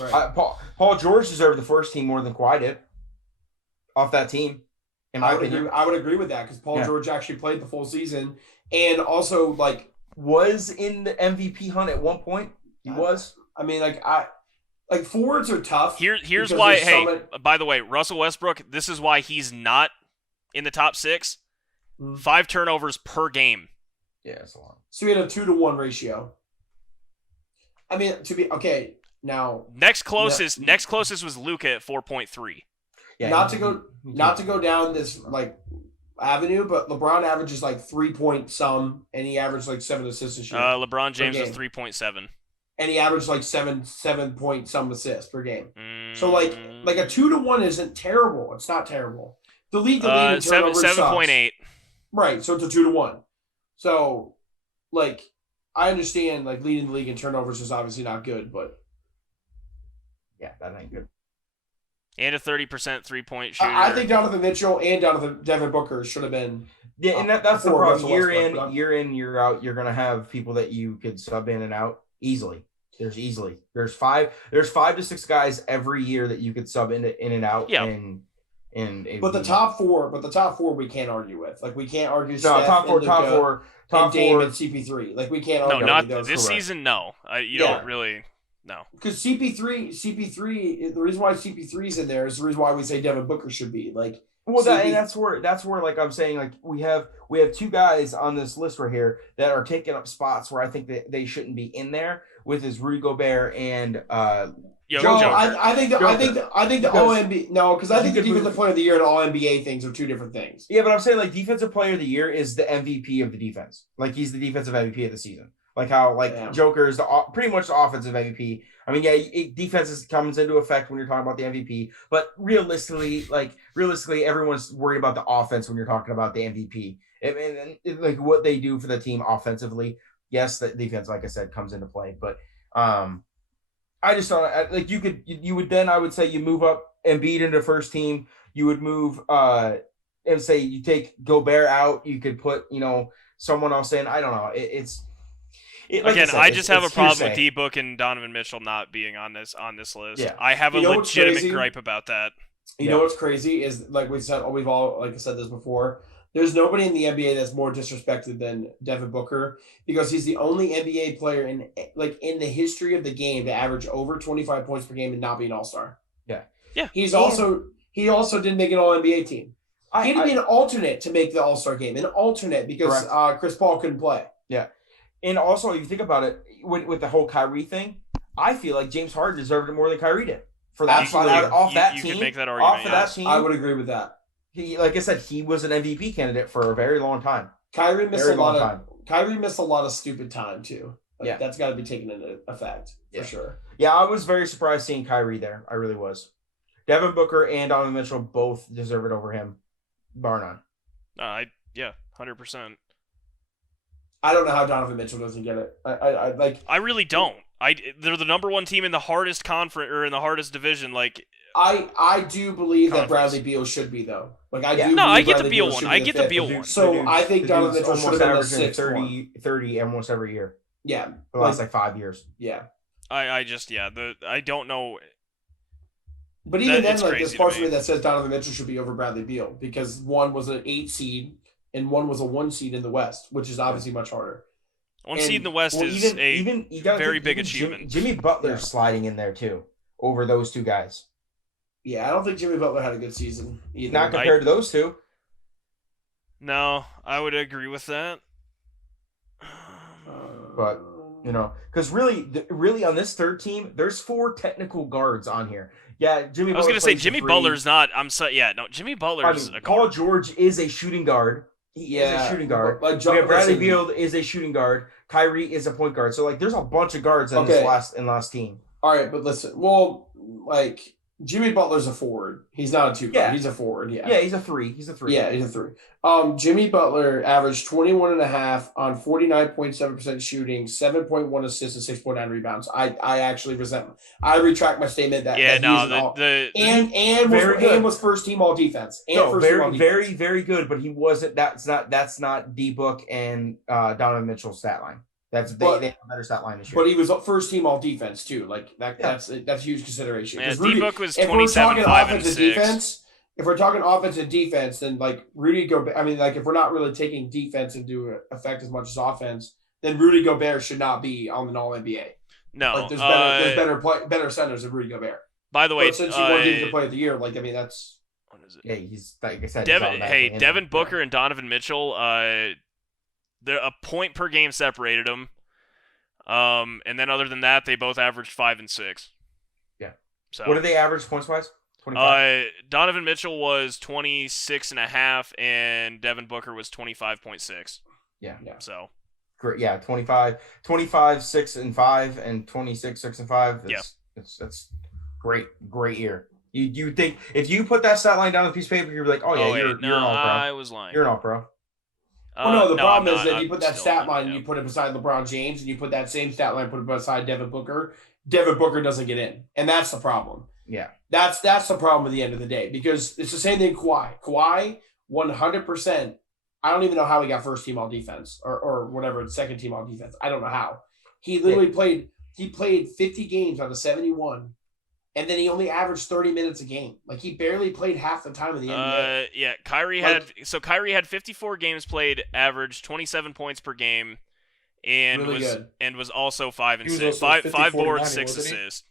Right. Paul George deserved the first team more than Kawhi did. Off that team. I would agree with that because Paul George actually played the full season and also like was in the MVP hunt at one point. He was. I mean, like forwards are tough. Here's why. Hey, by the way, Russell Westbrook. This is why he's not in the top 6. 5 turnovers per game. Yeah, that's a lot. So we had a 2-to-1 ratio. I mean, to be okay now. Next closest was Luka at 4.3. Yeah, not to go down this like avenue, but LeBron averages like 3 point some, and he averaged like 7 assists this year. LeBron James is 3.7, and he averaged like 7 point some assists per game. So like a 2-to-1 isn't terrible. It's not terrible. The lead in turnovers 7.8. Right, so it's a 2-to-1. So like I understand like leading the league in turnovers is obviously not good, but yeah, that ain't good. And a 30% 3-point shooter. I think Donovan Mitchell and Devin Booker should have been. Yeah, and that's the problem. Year in, year out, you're gonna have people that you could sub in and out easily. There's 5 to 6 guys every year that you could sub in and out. Yeah. But the top four we can't argue with. Like we can't argue. No, Steph top four, and Dame and CP3. Like we can't argue. No, not this season. No, you don't really. No, because CP3. The reason why CP3's in there is the reason why we say Devin Booker should be like. Well, that's where like I'm saying like we have 2 guys on this list right here that are taking up spots where I think that they shouldn't be in there with his Rudy Gobert and Joker. I think the All NBA because I think the defensive player of the year and All NBA things are 2 different things. Yeah, but I'm saying like defensive player of the year is the MVP of the defense. Like he's the defensive MVP of the season. Like how Joker is pretty much the offensive MVP. I mean, defense comes into effect when you're talking about the MVP, but realistically, everyone's worried about the offense when you're talking about the MVP. And like what they do for the team offensively. Yes, the defense, like I said, comes into play, but I just thought like you would then I would say you move up Embiid into first team. You would move and say you take Gobert out. You could put someone else in. I don't know. I just have a problem with D-Book and Donovan Mitchell not being on this list. Yeah. I have a legitimate gripe about that. You know what's crazy is like we said, we've all like I said this before. There's nobody in the NBA that's more disrespected than Devin Booker because he's the only NBA player in the history of the game to average over 25 points per game and not be an all-star. Yeah. Yeah. He also didn't make an All NBA team. He had to be an alternate to make the All-Star game. An alternate because Chris Paul couldn't play. Yeah. And also, if you think about it, with the whole Kyrie thing, I feel like James Harden deserved it more than Kyrie did. For that spot off that team. You could make that argument. Off of that team. I would agree with that. He, like I said, he was an MVP candidate for a very long time. Kyrie missed a lot of stupid time, too. Like, that's got to be taken into effect, for sure. Yeah, I was very surprised seeing Kyrie there. I really was. Devin Booker and Donovan Mitchell both deserve it over him, bar none. 100%. I don't know how Donovan Mitchell doesn't get it. I really don't. They're the number one team in the hardest conference or in the hardest division. Like, I do believe that Bradley Beal should be though. Like I do. No, I get Bradley the Beal one. I get the Beal one. So I think Donovan Mitchell should have been the sixth 30 almost every year. Yeah, the last 5 years. Yeah. I don't know. But even then, like there's parts of me that says Donovan Mitchell should be over Bradley Beal because one was an 8 seed and one was a 1 seed in the West, which is obviously much harder. One seed in the West is a very big achievement. Jimmy Butler sliding in there too over those two guys. Yeah, I don't think Jimmy Butler had a good season either. Not compared to those two. No, I would agree with that. But, because really on this third team, there's 4 technical guards on here. Yeah, Jimmy Butler. I was going to say, Jimmy Butler's not. Jimmy Butler's a guard. Paul George is a shooting guard. He is a shooting guard. Bradley Beal is a shooting guard. Kyrie is a point guard. So, there's a bunch of guards in this last team. All right, but listen. Well, Jimmy Butler's a forward. He's not a 2 guard. He's a forward. Yeah. Yeah, he's a 3. Yeah, he's a 3. Jimmy Butler averaged 21.5 on 49.7% shooting, 7.1 assists, and 6.9 rebounds. I actually I retract my statement that was first team all defense. Very, very good. But he wasn't. That's not D Book and Donovan Mitchell's stat line. They have a better stat line this year. But he was first team all defense too. That's a huge consideration. Yeah, D-Book was 27, 5, and 6. If we're talking offense and defense, then Rudy Gobert. I mean, if we're not really taking defense into effect as much as offense, then Rudy Gobert should not be on the All NBA. No, there's better centers than Rudy Gobert. By the way, since he won Defensive Player of the Year, that's. What is it? Yeah, he's like I said. Devin Booker and Donovan Mitchell. They're a point per game separated them. And then other than that, they both averaged 5 and 6. Yeah. So what did they average points-wise? 25? Donovan Mitchell was 26.5, and Devin Booker was 25.6. Yeah. So. Great. Yeah, 25, 6 and 5, and 26, 6 and 5. That's great year. You think if you put that stat line down on a piece of paper, you're like, you're an all-pro. I was lying. You're an all-pro. The problem is that you put that stat line, you put it beside LeBron James, and you put that same stat line, put it beside Devin Booker. Devin Booker doesn't get in, and that's the problem. Yeah, that's the problem at the end of the day because it's the same thing. Kawhi, 100%. I don't even know how he got first team all defense or whatever second team all defense. I don't know how. He literally played. He played 50 games on the 71. And then he only averaged 30 minutes a game. He barely played half the time in the NBA. Kyrie had 54 games played, averaged 27 points per game, and was also 5 and 6, 5 boards, 6 assists.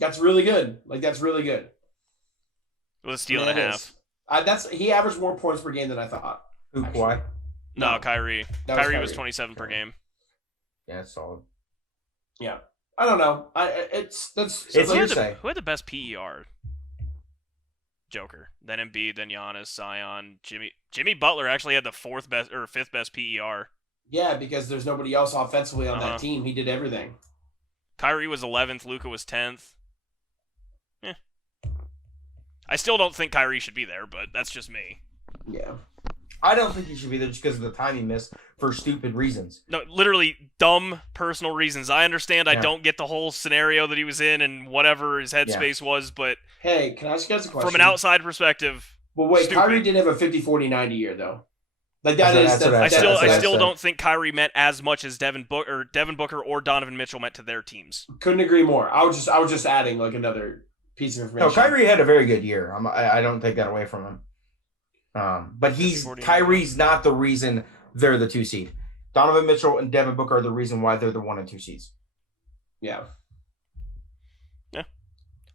That's really good. That's really good. With a steal and a half. He averaged more points per game than I thought. Who? Kawhi? No, Kyrie. Kyrie was 27 per game. Yeah, that's solid. Yeah. I don't know. Who had the best PER? Joker. Then Embiid, then Giannis, Zion, Jimmy Butler actually had the 4th best or 5th best PER. Yeah, because there's nobody else offensively on that team. He did everything. Kyrie was 11th. Luka was 10th. I still don't think Kyrie should be there, but that's just me. Yeah. I don't think he should be there just because of the time he missed for stupid reasons. No, literally dumb personal reasons. I understand I don't get the whole scenario that he was in and whatever his headspace was, but... Hey, can I ask you guys a question? From an outside perspective... Well, wait, stupid. Kyrie did have a 50-40-90 year, though. I still don't think Kyrie meant as much as Devin Booker or Donovan Mitchell meant to their teams. Couldn't agree more. I was just adding another piece of information. No, Kyrie had a very good year. I don't take that away from him. But Kyrie's not the reason they're the 2 seed. Donovan Mitchell and Devin Booker are the reason why they're the 1 and 2 seeds. Yeah. Yeah.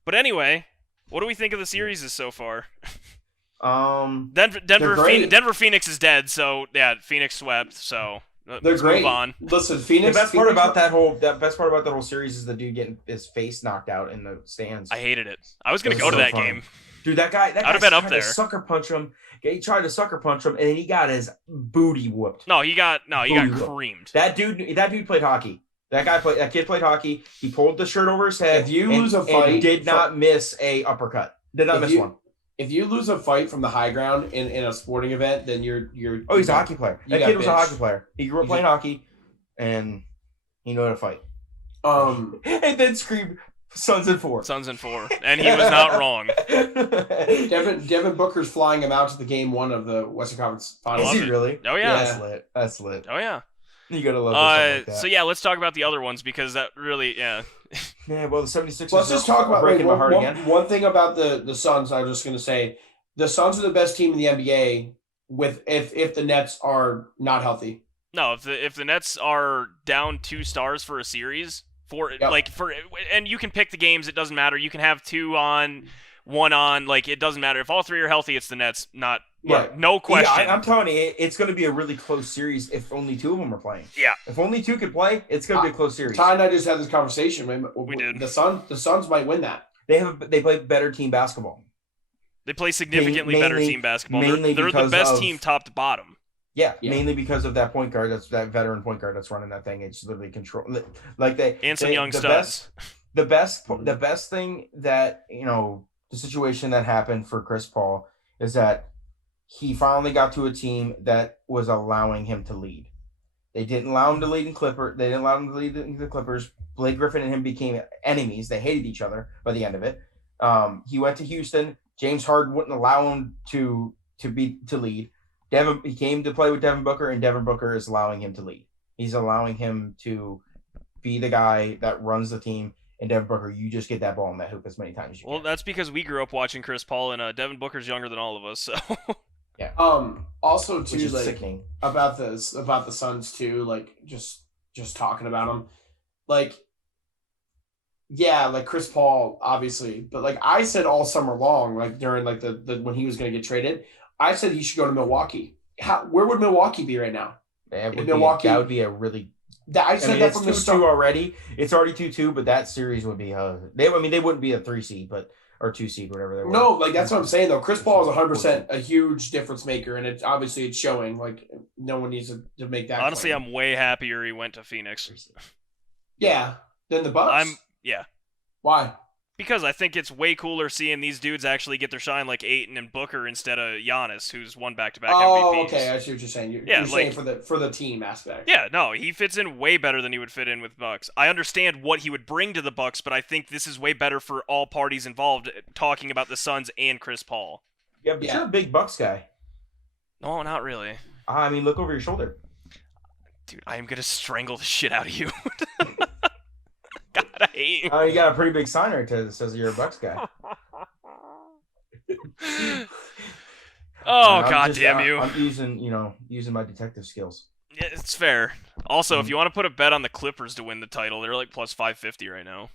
But anyway, what do we think of the series so far? Denver, Phoenix is dead. So yeah, Phoenix swept. So They're great. Move on. Listen, Phoenix. The best part about that whole series is the dude getting his face knocked out in the stands. I hated it. I was gonna go to that game. Dude, that guy I'd have been up there. Sucker punch him. He tried to sucker punch him, and then he got his booty whooped. He got creamed. That dude played hockey. That kid played hockey. He pulled the shirt over his head. If you lose a fight, and did not miss a uppercut. Did not miss one. If you lose a fight from the high ground in a sporting event, then you're. Oh, he's a hockey player. That kid was a hockey player. He grew up playing hockey, and he knew how to fight. And then screamed, Suns in 4. Suns in 4. And he was not wrong. Devin Booker's flying him out to the game 1 of the Western Conference Finals. Is he really? Oh, yeah. That's lit. Oh, yeah. You gotta love like that. So, yeah, let's talk about the other ones because that really, yeah. Yeah, well, the 76ers Let's just talk about breaking my heart again. One thing about the Suns, I was just going to say, the Suns are the best team in the NBA if the Nets are not healthy. No, if the Nets are down 2 stars for a series, and you can pick the games, it doesn't matter. You can have 2 on, 1 on, it doesn't matter. If all 3 are healthy, it's the Nets. No question. Yeah, I'm telling you, it's going to be a really close series if only 2 of them are playing. Yeah. If only 2 could play, it's going to be a close series. Ty and I just had this conversation. We did. The Suns might win that. They play better team basketball. They play significantly better team basketball. They're the best team top to bottom. Yeah, mainly because of that point guard. That's that veteran point guard that's running that thing. It's literally control. And some young studs. The best thing that the situation that happened for Chris Paul is that he finally got to a team that was allowing him to lead. They didn't allow him to lead in Clippers. They didn't allow him to lead in the Clippers. Blake Griffin and him became enemies. They hated each other by the end of it. He went to Houston. James Harden wouldn't allow him to lead. He came to play with Devin Booker, and Devin Booker is allowing him to lead. He's allowing him to be the guy that runs the team. And Devin Booker, you just get that ball in that hoop as many times as you can. Well, that's because we grew up watching Chris Paul, and Devin Booker's younger than all of us. So yeah. Also too, which is sickening about the Suns too. Just talking about them, Chris Paul obviously, but I said all summer long, during the when he was going to get traded, I said he should go to Milwaukee. Where would Milwaukee be right now? That would be a really. I said that from the start already. It's already 2-2, but that series would be they wouldn't be a 3 seed, or 2 seed, whatever they were. No, that's what I'm saying though. Chris Paul is 100% a huge difference maker, and it's showing. No one needs to make that. Honestly, claim. I'm way happier he went to Phoenix. Yeah, than the Bucks. Yeah. Why? Because I think it's way cooler seeing these dudes actually get their shine like Ayton and Booker instead of Giannis, who's won back-to-back MVPs. Oh, okay. I see what you're saying. You're saying for the team aspect. Yeah, no, he fits in way better than he would fit in with Bucks. I understand what he would bring to the Bucks, but I think this is way better for all parties involved, talking about the Suns and Chris Paul. Yeah, but you're a big Bucks guy. No, not really. I mean, look over your shoulder. Dude, I am going to strangle the shit out of you. God, I hate you. Oh, you got a pretty big sign right there that says you're a Bucks guy. God damn you. I'm using my detective skills. Yeah, it's fair. Also, if you want to put a bet on the Clippers to win the title, they're plus 550 right now.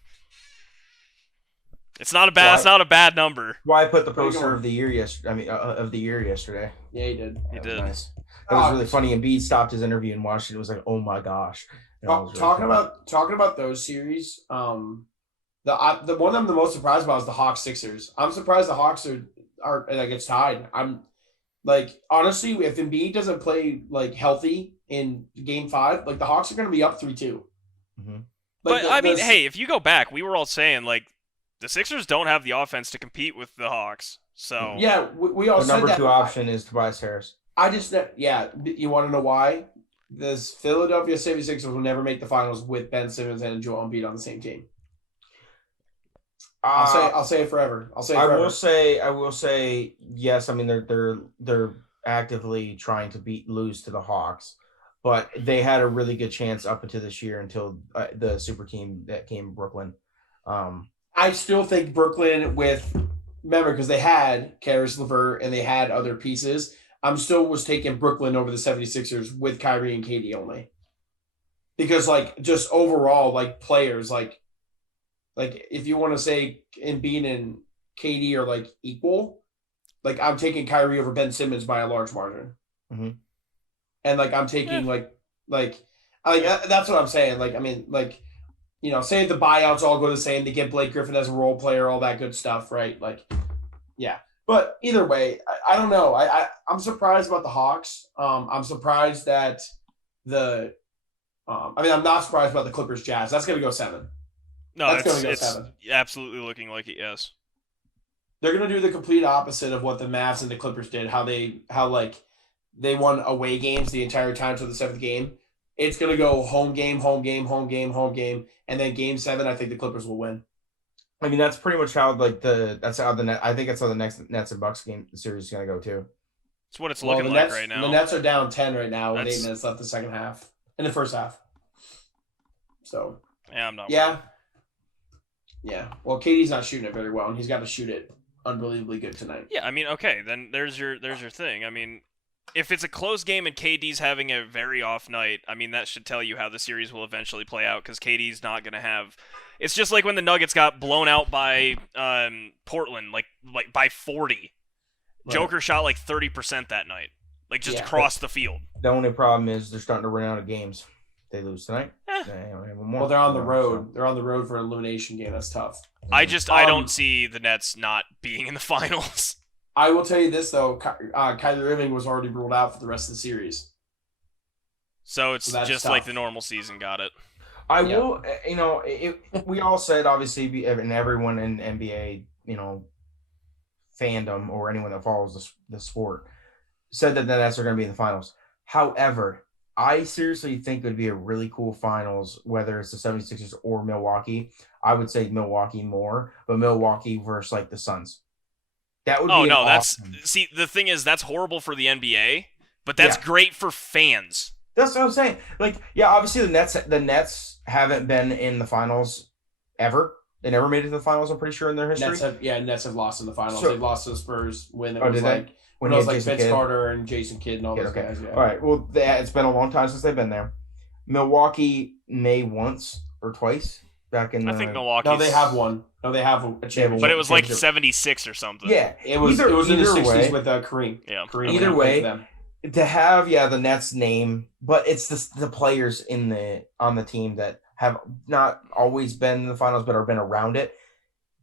It's not a bad number. Why I put the poster of the year yesterday. Yeah, he did. He did. Nice. That was really funny. Embiid stopped his interview and watched it. It was like, oh my gosh. Talking about those series, the one I'm the most surprised about is the Hawks Sixers. I'm surprised the Hawks are it's tied. I'm honestly, if Embiid doesn't play healthy in Game 5, the Hawks are going to be up 3-2. Mm-hmm. But hey, if you go back, we were all saying the Sixers don't have the offense to compete with the Hawks. So yeah, we all said that. The number 2 option is Tobias Harris. You want to know why? The Philadelphia 76ers will never make the finals with Ben Simmons and Joel Embiid on the same team. I'll say it forever. I will say yes. I mean they're actively trying to lose to the Hawks, but they had a really good chance up until this year until the super team that came Brooklyn. I still think Brooklyn remember because they had Karis LeVert and they had other pieces. I'm still was taking Brooklyn over the 76ers with Kyrie and KD only. Because just overall players if you want to say Embiid and KD are equal, Like I'm taking Kyrie over Ben Simmons by a large margin. Mm-hmm. And like I'm taking that's what I'm saying. Like I mean, like say the buyouts all go the same. They get Blake Griffin as a role player, all that good stuff, right? Like, yeah. But either way, I don't know. I'm surprised about the Hawks. I'm surprised that I'm not surprised about the Clippers Jazz. That's gonna go 7. No, that's gonna go it's 7. Absolutely looking like it. Yes. They're gonna do the complete opposite of what the Mavs and the Clippers did. How they won away games the entire time to the 7th game. It's gonna go home game, home game, home game, home game, and then game 7. I think the Clippers will win. I mean, that's pretty much how I think that's how the next Nets and Bucks game series is gonna go too. It's what it's looking like right now. The Nets are down 10 right now with 8 minutes left in the first half. So yeah, I'm not. Yeah. Yeah. Well, KD's not shooting it very well, and he's got to shoot it unbelievably good tonight. Yeah, I mean, okay, then there's your thing. I mean, if it's a close game and KD's having a very off night, I mean, that should tell you how the series will eventually play out, because KD's not going to have... It's just like when the Nuggets got blown out by Portland, like by 40. Right. Joker shot like 30% that night, like just across the field. The only problem is they're starting to run out of games. They lose tonight. Well, they're on the road. They're on the road for an elimination game. That's tough. I don't see the Nets not being in the finals. I will tell you this, though. Kyrie Irving was already ruled out for the rest of the series. So it's just tough. Like the normal season. Got it. I will, we all said, obviously, and everyone in NBA, fandom or anyone that follows the sport said that the Nets are going to be in the finals. However, I seriously think it would be a really cool finals, whether it's the 76ers or Milwaukee. I would say Milwaukee more, but Milwaukee versus like the Suns. That would be awesome. The thing is, that's horrible for the NBA, but that's great for fans. That's what I'm saying. Like, yeah, obviously the Nets haven't been in the finals ever. They never made it to the finals, I'm pretty sure, in their history. Nets have lost in the finals. They've lost to the Spurs when it was like when it was like Vince Carter and Jason Kidd and all those guys. Yeah. All right. Well, it's been a long time since they've been there. Milwaukee may once or twice back in. I think Milwaukee. No, they have one. No, they have a championship. But it was like 76 or something. Yeah, it was in the 60s with Kareem. Yeah. Kareem either way, to have the Nets name, but it's the players on the team that have not always been in the finals but have been around it.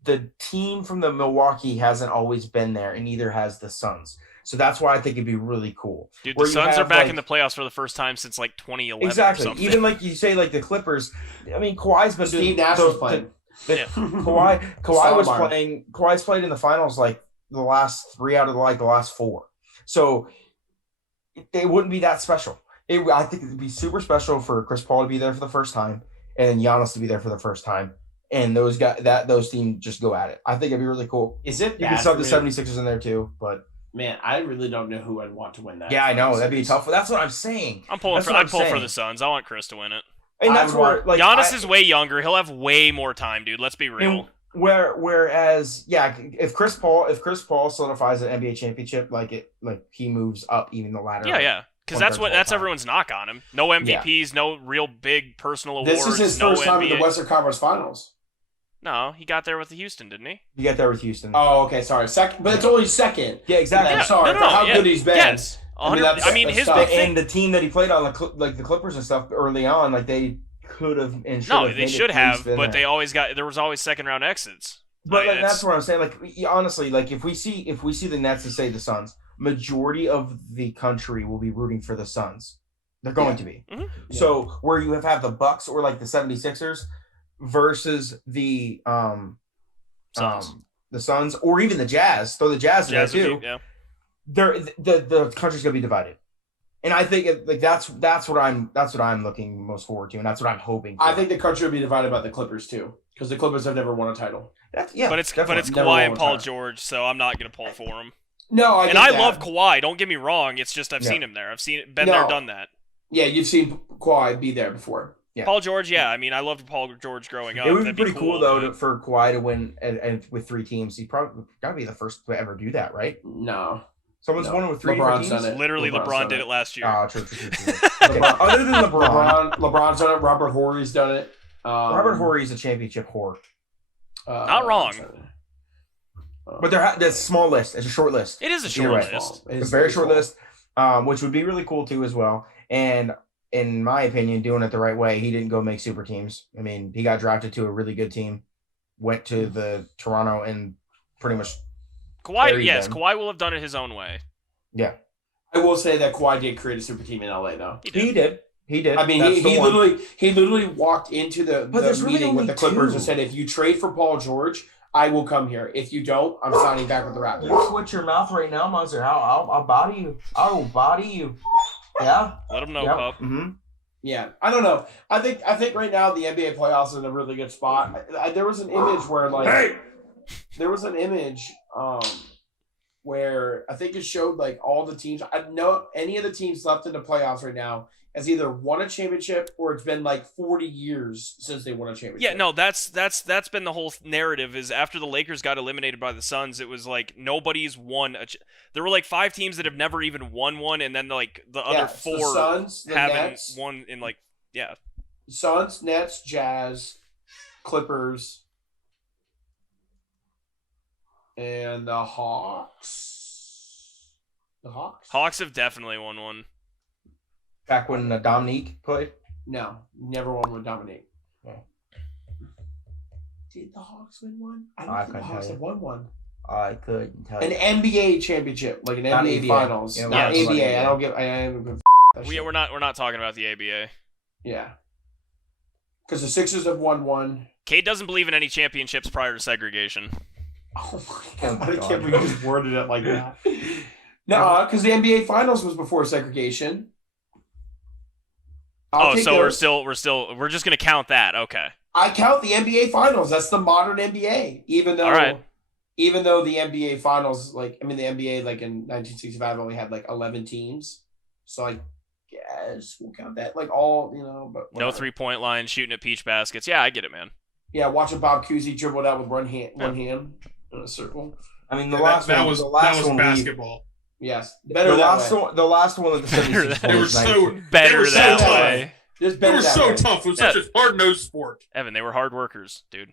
The team from the Milwaukee hasn't always been there, and neither has the Suns. So that's why I think it'd be really cool. Dude, the Suns are back in the playoffs for the first time since like 2011. Exactly. Or something. Even like you say, like the Clippers. I mean, Kawhi's been Steve Nash was playing. Kawhi's played in the finals like the last 3 out of the last 4. So it wouldn't be that special. I think it would be super special for Chris Paul to be there for the first time, and then Giannis to be there for the first time. And those teams just go at it. I think it'd be really cool. Is it? You can sub the 76ers in there too, but man, I really don't know who I'd want to win that. Yeah, I know that'd be tough. That's what I'm saying. I'd pull for the Suns. I want Chris to win it. And that's where Giannis is way younger. He'll have way more time, dude. Let's be real. Whereas, if Chris Paul solidifies an NBA championship, he moves up even the ladder. Yeah. Because that's everyone's knock on him. No MVPs, no real big personal awards. This is his first time in the Western Conference Finals. No, he got there with Houston, didn't he? He got there with Houston. Oh, okay, sorry. Second, but it's only second. Yeah, exactly. I'm sorry for how good he's been. Yes. His big thing, and the team that he played on, the Clippers and stuff early on, they could have and should have. No, they should have, but they always there was always second round exits. But that's what I'm saying. Honestly, if we see the Nets and say the Suns, majority of the country will be rooting for the Suns. They're going to be. Mm-hmm. So where you have the Bucks or the 76ers versus the Suns or even the Jazz, throw the Jazz in there too. The country's gonna be divided. And I think that's what I'm looking most forward to, and that's what I'm hoping for. I think the country will be divided by the Clippers too, because the Clippers have never won a title. But it's Kawhi and Paul George, so I'm not gonna pull for him. No, I love Kawhi. Don't get me wrong. It's just I've seen him there. I've been there, done that. Yeah, you've seen Kawhi be there before. Yeah. Paul George, yeah. I mean, I loved Paul George growing up. It would be pretty cool though for Kawhi to win and with 3 teams. He probably got to be the first to ever do that, right? No. Someone's won with 3 LeBron's teams. Done it. Literally, LeBron did it last year. Oh, true. Okay. Other than LeBron's done it. Robert Horry's done it. Robert Horry's a championship whore. Not wrong. But that's a small list. It's a short list. It is a Either short way. list. It's a very short list, which would be really cool too as well. And in my opinion, doing it the right way, he didn't go make super teams. I mean, he got drafted to a really good team, went to the Toronto and pretty much Kawhi will have done it his own way. Yeah. I will say that Kawhi did create a super team in LA though. He did. I mean, he literally walked into the meeting with the Clippers and said, if you trade for Paul George, I will come here. If you don't, I'm signing back with the Raptors. You switch your mouth right now, Monster. I'll body you. I will body you. Yeah. Let him know, yep. Pup. Mm-hmm. Yeah, I don't know. I think right now the NBA playoffs is in a really good spot. There was an image where there was an image where I think it showed like all the teams. I don't know any of the teams left in the playoffs right now has either won a championship or it's been like 40 years since they won a championship. Yeah, no, that's been the whole narrative. Is after the Lakers got eliminated by the Suns, it was like nobody's won there were like 5 teams that have never even won one, and then like the other 4 the Suns, the haven't Nets, won in like Suns, Nets, Jazz, Clippers, and the Hawks. The Hawks? Hawks have definitely won one. Back when Dominique played? No, never won with Dominique. Yeah. Did the Hawks win one? I don't think the Hawks have won one. I couldn't tell you. An NBA championship, like an NBA ABA. Finals. Yeah, not yes. ABA. I don't give that shit. We're not talking about the ABA. Yeah. Because the Sixers have won one. Cade doesn't believe in any championships prior to segregation. Oh my God. I can't believe you just worded it like that. No, because the NBA Finals was before segregation. So we're just gonna count that. Okay. I count the NBA Finals. That's the modern NBA. Even though the NBA Finals, the NBA like in 1965 only had like 11 teams. So I guess we'll count that. Like all, but whatever. No 3-point line, shooting at peach baskets. Yeah, I get it, man. Yeah, watching Bob Cousy dribble it out with one hand in a circle. I mean, that was basketball. Yes, the last one of the 76 they were so that tough. way. They were so tough. It was such a hard-nosed sport. Evan, they were hard workers, dude.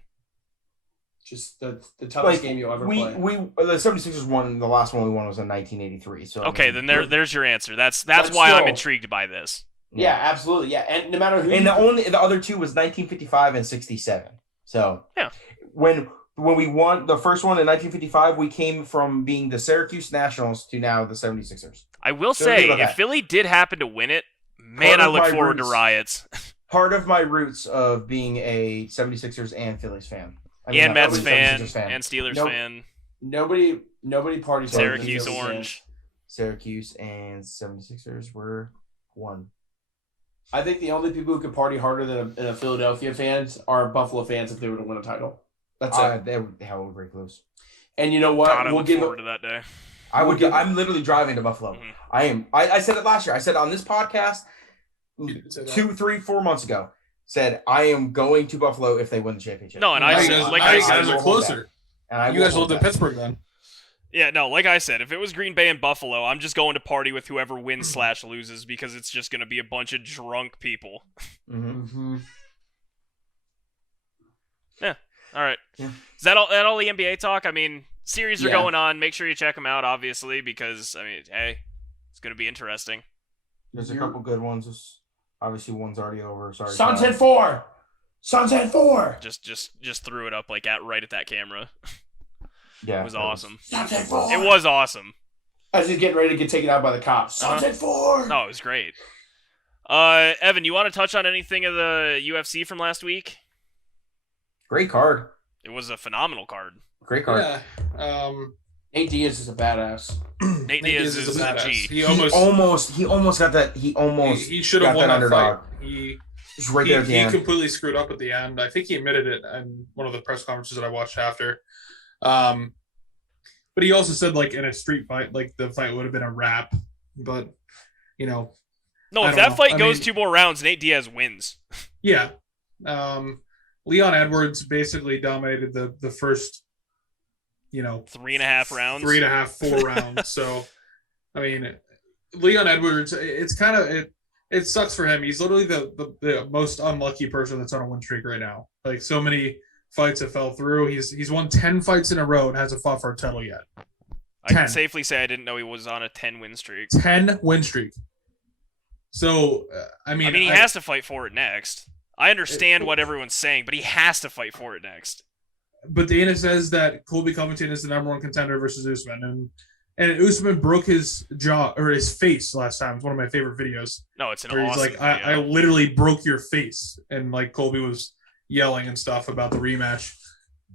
Just the toughest game you'll ever play. The 76ers won. The last one we won was in 1983. So okay, then there's your answer. That's why I'm intrigued by this. Yeah, absolutely. Yeah, and no matter who. And the other two was 1955 and 67. So yeah, when we won the first one in 1955, we came from being the Syracuse Nationals to now the 76ers. I will say, if Philly did happen to win it, man, I look forward to riots. Part of my roots of being a 76ers and Phillies fan. And Mets fan, and Steelers fan. Nobody parties. Syracuse Orange. Syracuse and 76ers were one. I think the only people who could party harder than a Philadelphia fans are Buffalo fans if they were to win a title. That's it. They would break loose. And you know what? God, I look forward to that day. I'm literally driving to Buffalo. Mm-hmm. I said it last year. I said on this podcast 2, 3, 4 months ago. Said I am going to Buffalo if they win the championship. No, and I said, you guys are closer. And you guys lived in Pittsburgh then. Yeah, no, like I said, if it was Green Bay and Buffalo, I'm just going to party with whoever wins / loses because it's just going to be a bunch of drunk people. Mm-hmm. Yeah. All right. Yeah. Is that all the NBA talk? I mean, series are going on. Make sure you check them out, obviously, because hey, it's going to be interesting. There's a couple good ones. Obviously, one's already over. Sorry. Suns had 4. Suns had 4. Just threw it up right at that camera. Yeah, it was awesome. Suns had 4. It was awesome. As he's getting ready to get taken out by the cops. Suns had 4. No, it was great. Evan, you want to touch on anything of the UFC from last week? Great card. It was a phenomenal card. Great card. Yeah. Nate Diaz is a badass. Nate Diaz is a badass. He almost got that. He should have won that underdog. Fight. He completely screwed up at the end. I think he admitted it in one of the press conferences that I watched after. But he also said, like, in a street fight, like, the fight would have been a wrap. But, No, if that fight goes 2 more rounds, Nate Diaz wins. Yeah. Leon Edwards basically dominated the first, 3.5 rounds. 3.5, 4 rounds. So, I mean, Leon Edwards, it's kind of it sucks for him. He's literally the most unlucky person that's on a win streak right now. Like, so many fights that fell through. He's won 10 fights in a row and hasn't fought for a title yet. 10. I can safely say I didn't know he was on a 10-win streak. 10-win streak. So, I mean, he has to fight for it next. I understand what everyone's saying, but he has to fight for it next. But Dana says that Colby Covington is the number one contender versus Usman, and Usman broke his jaw or his face last time. It's one of my favorite videos. No, it's an where awesome he's like, I literally broke your face, and like Colby was yelling and stuff about the rematch.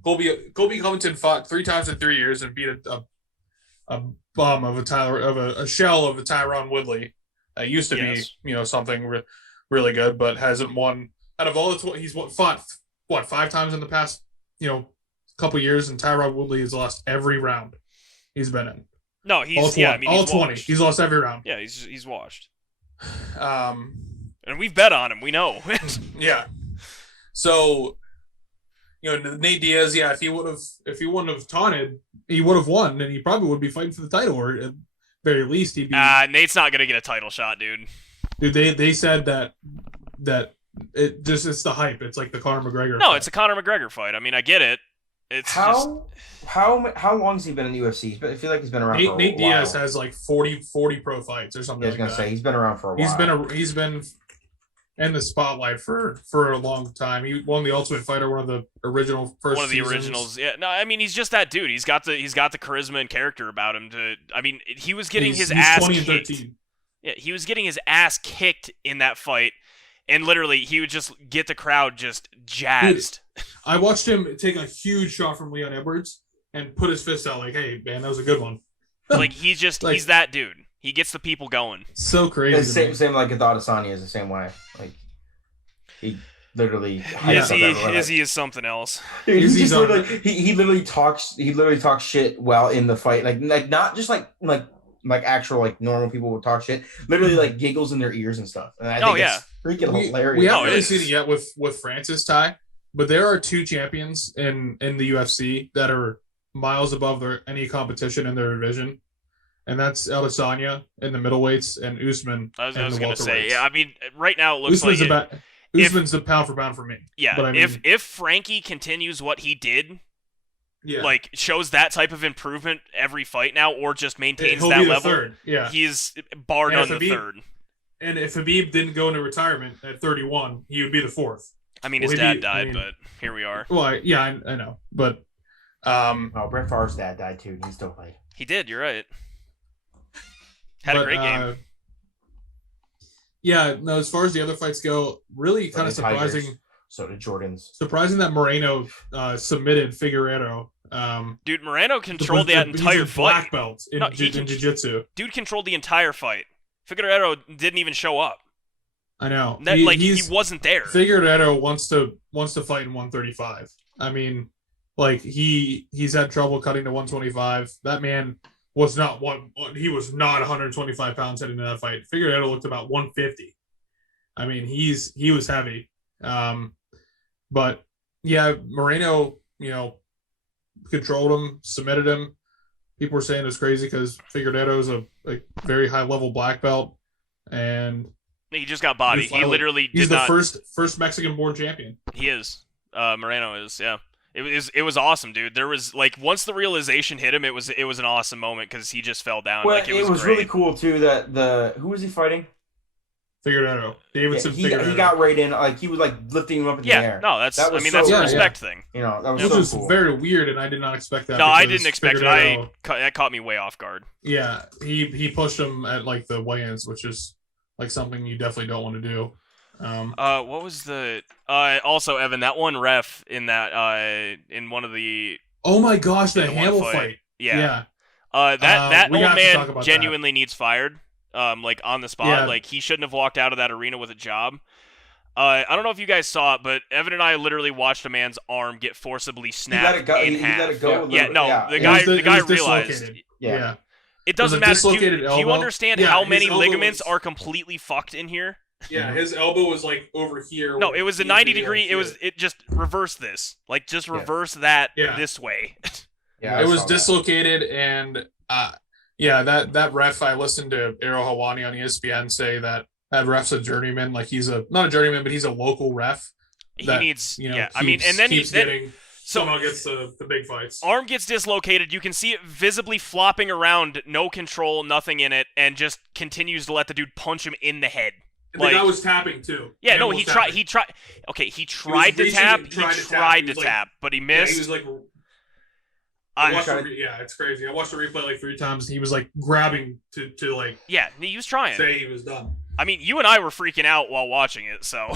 Colby Covington fought 3 times in 3 years and beat a bum of a shell of a Tyron Woodley. Used to be something really good, but hasn't won out of all the he's fought 5 times in the past couple years, and Tyron Woodley has lost every round he's been in. No, he's all 20. He's 20. Washed. He's lost every round. Yeah, he's washed. And we've bet on him. We know. Yeah. So, Nate Diaz, if he wouldn't have taunted, he would have won, and he probably would be fighting for the title, or at very least he'd be. Nate's not gonna get a title shot, dude. Dude, they said that it's the hype. It's like the Conor McGregor. No, fight. it's a Conor McGregor fight. I mean, I get it. It's how long has he been in the UFC? I feel like he's been around. for a Nate while. Diaz has like 40 pro fights or something. I was gonna say he's been around for a while. He's been in the spotlight for a long time. He won the Ultimate Fighter, one of the original first. One of the seasons. originals. Yeah. No, I mean he's just that dude. He's got the charisma and character about him. He was getting his ass 20 and kicked. 13. Yeah, he was getting his ass kicked in that fight, and literally he would just get the crowd just jazzed. Dude, I watched him take a huge shot from Leon Edwards and put his fist out like, "Hey, man, that was a good one." Like he's that dude. He gets the people going. So crazy. Same like Adesanya is the same way. Like he literally. Izzy is something else. Dude, he literally talks shit while in the fight. Like not just like actual like normal people would talk shit. Literally like giggles in their ears and stuff. And I think it's freaking hilarious. We haven't really seen it yet with Francis Ty, but there are 2 champions in the UFC that are miles above any competition in their division. And that's Adesanya in the middleweights and Usman. I was going to say, yeah. I mean, right now it looks Usman's a pound for pound for me. Yeah. But if Frankie continues what he did, like shows that type of improvement every fight now, or just maintains that level, third. Yeah, he's bar none the third. And if Habib didn't go into retirement at 31, he would be the 4th. I mean, his dad died, but here we are. Well, I know, but Brett Favre's dad died too, and he still played. He did. You're right. Had a great game. Yeah, no. As far as the other fights go, really kind of surprising. Tigers. So did Jordan's. Surprising that Moreno submitted Figueiredo. Dude, Moreno controlled that entire fight. Black belt in jiu-jitsu. Dude controlled the entire fight. Figueiredo didn't even show up. I know. He wasn't there. Figueiredo wants to fight in 135. I mean, like he's had trouble cutting to 125. That man was not 125 pounds heading into that fight. Figueiredo looked about 150. I mean, he was heavy. But yeah, Moreno, controlled him, submitted him. People were saying it was crazy because Figueiredo is a very high level black belt, and he just got bodied. He literally he's the first Mexican born champion. He is. Moreno is. Yeah. It was awesome, dude. There was once the realization hit him, it was an awesome moment because he just fell down. Well, it was really cool too that who was he fighting? Figueiredo. Davidson Figueiredo. He got right in, he was like lifting him up in the air. No, that's a respect thing. That was which so was cool. very weird, and I did not expect that. No, I didn't expect it. That caught me way off guard. Yeah, he pushed him at the weigh-ins, which is something you definitely don't want to do. What was the also Evan, that one ref in that in one of the oh my gosh, the Hamill fight. Yeah. That old man genuinely that. needs fired. On the spot. Yeah. He shouldn't have walked out of that arena with a job. I don't know if you guys saw it, but Evan and I literally watched a man's arm get forcibly snapped in half. He let it go. The guy realized. Yeah. It doesn't matter. Do elbow. you understand how many ligaments are completely fucked in here? Yeah, his elbow was over here. No, it was a 90 degree. It just reversed this. Just reverse that this way. Yeah, it was dislocated, and that ref. I listened to Errol Hawani on ESPN say that ref's a journeyman. He's not a journeyman, but he's a local ref. He needs. I mean, and then So somehow gets the big fights. arm gets dislocated. You can see it visibly flopping around, no control, nothing in it, and just continues to let the dude punch him in the head. And the guy was tapping too. Yeah, Man no, was he tapping. tried. Okay, he tried to reaching tap. and He tried to tap. tried He to was like- tap, but he Yeah, missed. he was like. I- It's crazy. I watched the replay like 3 times. And he was like grabbing to like yeah, he was trying. say he was done. I mean, you and I were freaking out while watching it, so.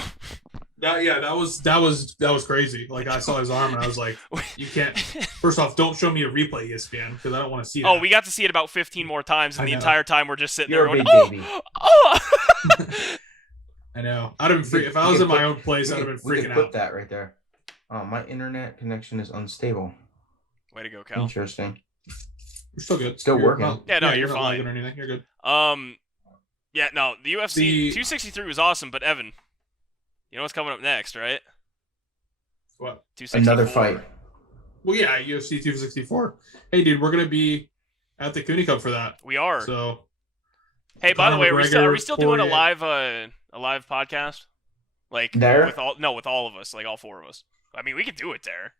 That was crazy. Like I saw his arm and I was like, you can't. First off, don't show me a replay, ESPN, because I don't want to see that. Oh, we got to see it about 15 more times, and I the know. entire time we're just sitting You're there a going, big baby. oh! I know. I'd have been free if I was in my own place. I'd have been We freaking could put out. that right there. Oh, my internet connection is unstable. Way to go, Cal. Interesting. You're still good. Still You're working. not- Yeah, no, you're not fine. lagging or anything. You're good. Yeah, no, the UFC The- 263 was awesome, but Evan, you know what's coming up next, right? What? 264. Another fight. Well, yeah, UFC 264. Hey, dude, we're gonna be at the Cooney Cup for that. We are. So Hey, by the Conor way, are we McGregor, still doing a Poirier. live podcast? Like There? with all of us, like all 4 of us. I mean, we could do it there.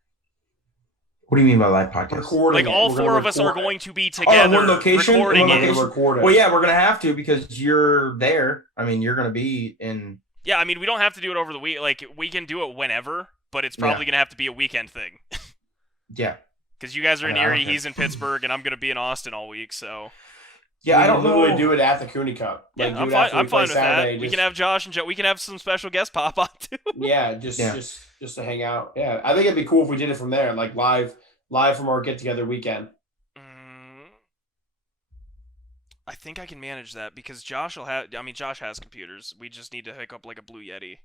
What do you mean by live podcast? Recording Like it. all We're 4 gonna of us are record it. going to be Oh, together one location? recording One it. location? Record it. Well, yeah, we're gonna have to because you're there. I mean, you're gonna be in. Yeah, I mean, we don't have to do it over the week. Like we can do it whenever, but it's probably Yeah. going to have to be a weekend thing. Yeah. Cuz you guys are in I don't Erie, care. he's in Pittsburgh, and I'm going to be in Austin all week, so Yeah, We I don't can literally know. do it at the Cooney Cup. yeah, Like, do I'm it fine. after we I'm play fine with Saturday, that. We just- can have Josh and Joe. We can have some special guests pop on too. Yeah, just to hang out. Yeah, I think it'd be cool if we did it from there, like live from our get together weekend. I think I can manage that because Josh has computers. We just need to hook up like a Blue Yeti.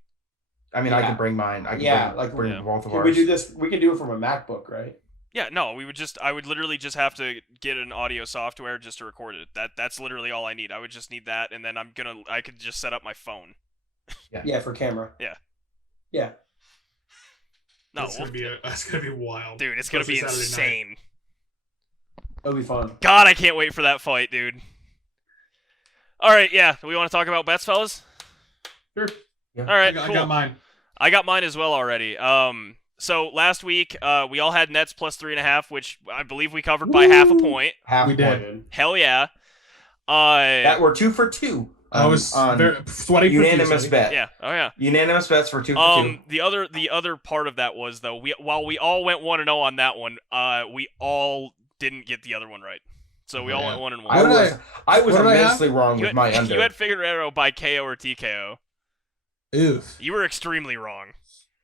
I mean, I Yeah. can bring mine. I can Yeah, bring, like, bring yeah. both of Can ours. we do this? We can do it from a MacBook, right? Yeah, no, I would literally just have to get an audio software just to record it. That's literally all I need. I would just need that, and then I could just set up my phone. Yeah, for camera. Yeah. Yeah. No, that's gonna be wild, dude, it's gonna be Especially Saturday night. insane. It'll be fun. God, I can't wait for that fight, dude. All right, yeah, we want to talk about bets, fellas. Sure. Yeah. All right, I cool. got mine. I got mine as well already. So last week, we all had Nets plus 3.5, which I believe we covered by half a point. Half We point. did. Hell yeah. That we're 2 for 2. I was on very sweaty. unanimous bet. yeah. Oh yeah. Unanimous bets for 2 for 2. The other part of that was though, while we all went 1-0 on that one, we all didn't get the other one right. So we all Yeah. went 1-1. I was what did I have? immensely wrong with my under. You had Figueroa by KO or TKO. Oof. You were extremely wrong.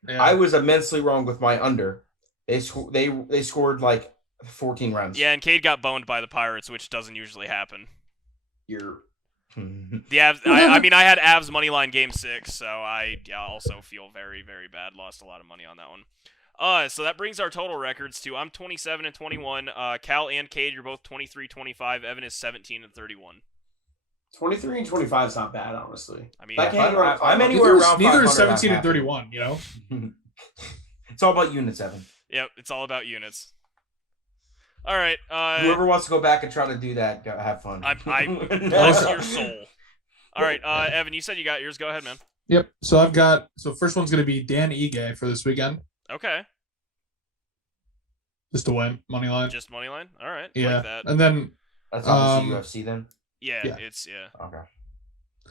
Yeah. I was immensely wrong with my under. They scored like 14 runs. Yeah, and Cade got boned by the Pirates, which doesn't usually happen. You're The Avs. I mean, I had Avs money line game 6, so I also feel very, very bad. Lost a lot of money on that one. So that brings our total records to I'm 27 and 21. Cal and Cade, you're both 23, 25. Evan is 17 and 31. 23 and 25 is not bad, honestly. I mean, That can't go around I'm 500. anywhere around Neither 500 is 17 and I'm 31. You know. happy. It's all about units, Evan. yep, it's all about units. All right. Whoever wants to go back and try to do that, have fun. Bless your soul. All right, Evan, you said you got yours. Go ahead, man. Yep. So first one's gonna be Dan Ige for this weekend, Okay, just to win money line. just money line. All right, Yeah. like that. And then That's obviously UFC then. Yeah, Yeah. it's Okay.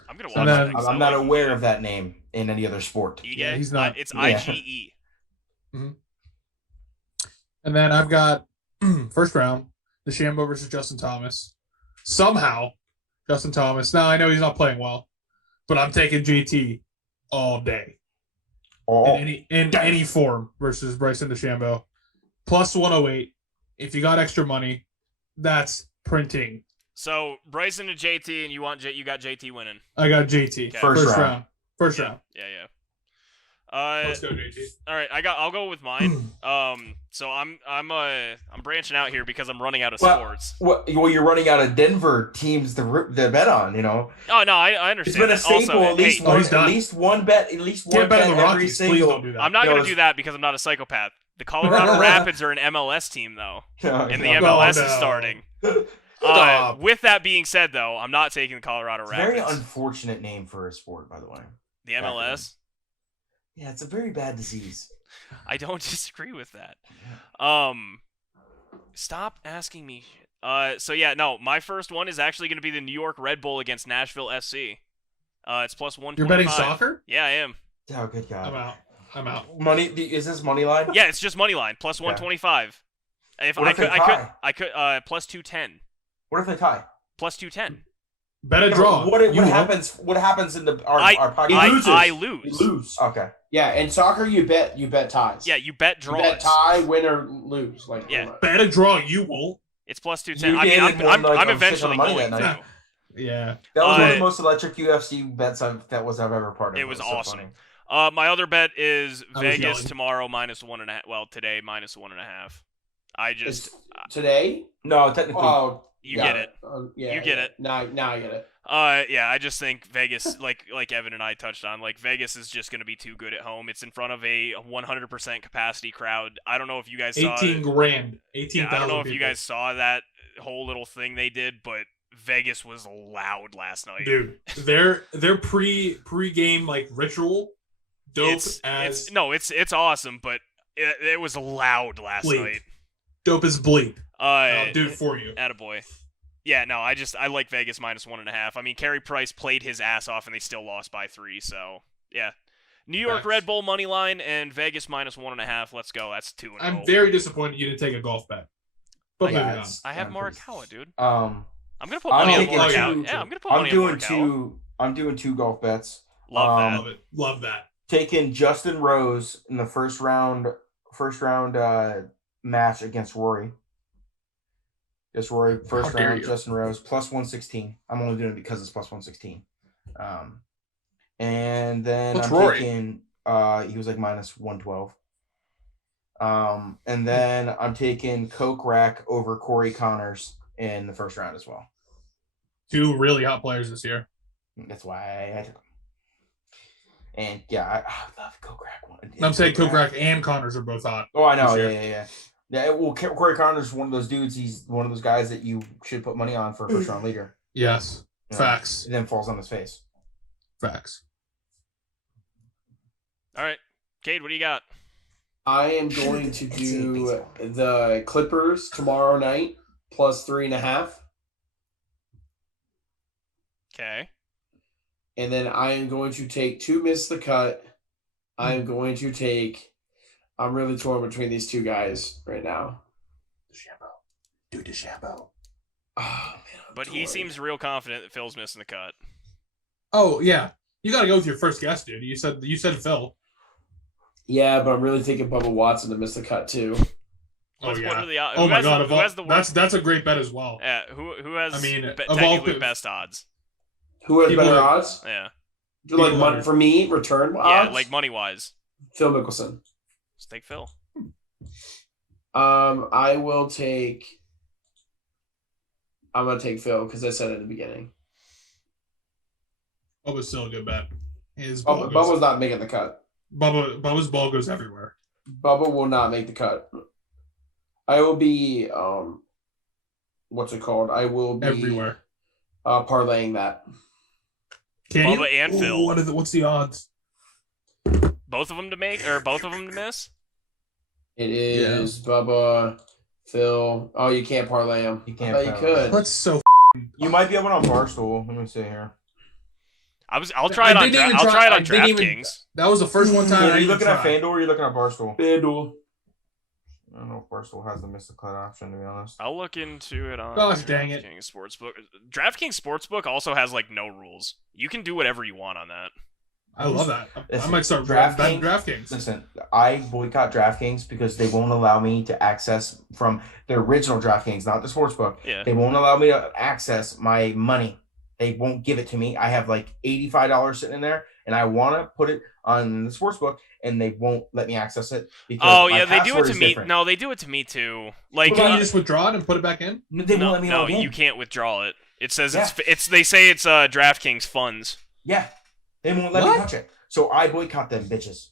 I'm gonna watch And it. then- 'cause I'm I not like aware of that name in any other sport. Ige. Yeah, he's not. It's Yeah. IGE. And then I've got first round, DeChambeau versus Justin Thomas. Somehow, Justin Thomas. Now I know he's not playing well, but I'm taking JT all day Oh, in any form versus Bryson DeChambeau. Plus 108. If you got extra money, that's printing. So Bryson to JT, and you got JT winning. I got JT Okay. First round. First Yeah, round. yeah, yeah. Let's go JT. All right, I'll go with mine. So I'm branching out here because I'm running out of sports. well, you're running out of Denver teams to bet on. You know, Oh no, I it's understand. been a that. staple. Also, at least hey, Oh, one, he's done. at least one bet. At least one Can't bet bet on the every Rockies. Please single. don't do that. I'm not No, gonna it's- do that because I'm not a psychopath. The Colorado Rapids are an MLS team though, and the Yeah. MLS Oh, is no. starting. Stop. With that being said, though, I'm not taking the Colorado It's a very Rapids. unfortunate name for a sport, by the way. The MLS. Yeah, it's a very bad disease. I don't disagree with that. Yeah. Stop asking me shit. So yeah, no, my first one is actually going to be the New York Red Bull against Nashville SC. It's plus 125. You're betting soccer? Yeah, I am. Oh, good God. I'm out. Money? Is this money line? Yeah, it's just money line plus 125. If What I if they could, tie? I could plus 210. What if they tie? Plus 210. Bet a draw. What You won't. happens? What happens in our podcast? I You lose. lose. Okay. Yeah, in soccer you bet ties. Yeah, you bet You draws. bet tie, win or lose. Like Yeah. Bet a draw. You won't. It's plus 210. You I mean, did and won, like, I'm a shit ton eventually of money going that night. to. Yeah. That was one of Uh, the most electric UFC bets I've ever part of. It was so awesome. funny. My other bet is I was Vegas yelling. tomorrow minus 1.5. Well, today minus 1.5. I just It's today? No, technically. Oh, you yeah. get it. Yeah, You get it. Now I get it. Yeah, I just think Vegas, like Evan and I touched on, like Vegas is just going to be too good at home. It's in front of a 100% capacity crowd. I don't know if you guys saw 18 grand. 18,000 I don't know if people. you guys saw that whole little thing they did, but Vegas was loud last night. Dude, their pre-game like ritual dope it's awesome, but it was loud last Bleep. night. dope as bleep. I'll do it for you. Attaboy. Yeah, no, I like Vegas minus 1.5. I mean, Carey Price played his ass off and they still lost by 3, so yeah. New York Facts. Red Bull money line and Vegas minus 1.5. Let's go. That's 2-0. I'm very disappointed you didn't take a golf bet. But moving on. I have Morikawa, dude. Um, I'm gonna put I'm money on taking Morikawa. two. Yeah, I'm gonna put money on Morikawa. I'm doing two golf bets. Love that. Love it. Love that. Taking Justin Rose in the first round match against Rory. Just Rory first How dare round. you. Justin Rose plus 116. I'm only doing it because it's plus 116. And then What's I'm Rory? taking he was like minus 112. And then I'm taking Coke Rack over Corey Connors in the first round as well. Two really hot players this year. That's why I took him. And yeah, I love Coke Rack one. I'm saying Kokrak and Connors are both hot. Oh, I know. this Yeah, year. yeah. Yeah, well, Corey Connors is one of those dudes. He's one of those guys that you should put money on for a first round leader. Yes. You know, Facts. and then falls on his face. Facts. All right, Cade, what do you got? I am going to do the Clippers tomorrow night plus 3.5. Okay. And then I am going to take two miss the cut. I am going to take. I'm really torn between these two guys right now. DeChambeau. Oh man, But he seems real confident that Phil's missing the cut. Oh yeah. You gotta go with your first guess, dude. You said Phil. Yeah, but I'm really thinking Bubba Watson to miss the cut too. What yeah. are the odds? Oh Who my has god, the, of who all, has the worst? that's a great bet as well. Yeah, who has? I mean, of all technically the- best odds. Who has People better that- odds? Yeah, Do like people money that- for me return odds? yeah, like money wise. Phil Mickelson. Let's take Phil. I will take. I'm gonna take Phil because I said it at the beginning. Bubba's still a good bet. His ball Bubba's goes, not making the cut. Bubba's ball goes everywhere. Bubba will not make the cut. I will be what's it called? I will be Everywhere. parlaying that. Can Bubba you? and Ooh, Phil. what's the odds? Both of them to make or both of them to miss? It is Bubba, Phil. Oh, you can't parlay them. You can't I thought you parlay. could. That's so. You might be able to on Barstool. Let me see here. I'll try it I on. didn't even I'll try it on I didn't even- DraftKings. That was the first one time. Are I you even looking at tried. FanDuel or are you looking at Barstool? FanDuel. I don't know if Barstool has the miss the cut option, to be honest. I'll look into it on Gosh, dang it. DraftKings Sportsbook. DraftKings Sportsbook also has like no rules. You can do whatever you want on that. I love that. I Listen, might start DraftKings- betting DraftKings. Listen, I boycott DraftKings because they won't allow me to access from the original DraftKings, not the sportsbook. Yeah. They won't allow me to access my money. They won't give it to me. I have like $85 sitting in there, and I want to put it on the sportsbook, and they won't let me access it. Because Oh my yeah, they do it password to is me. different. No, they do it to me too. Like Can't you just withdraw it and put it back in? They won't let me no, log in. you can't withdraw it. It says Yeah. it's. They say it's DraftKings funds. Yeah, they won't let me What? touch it. So I boycott them, bitches.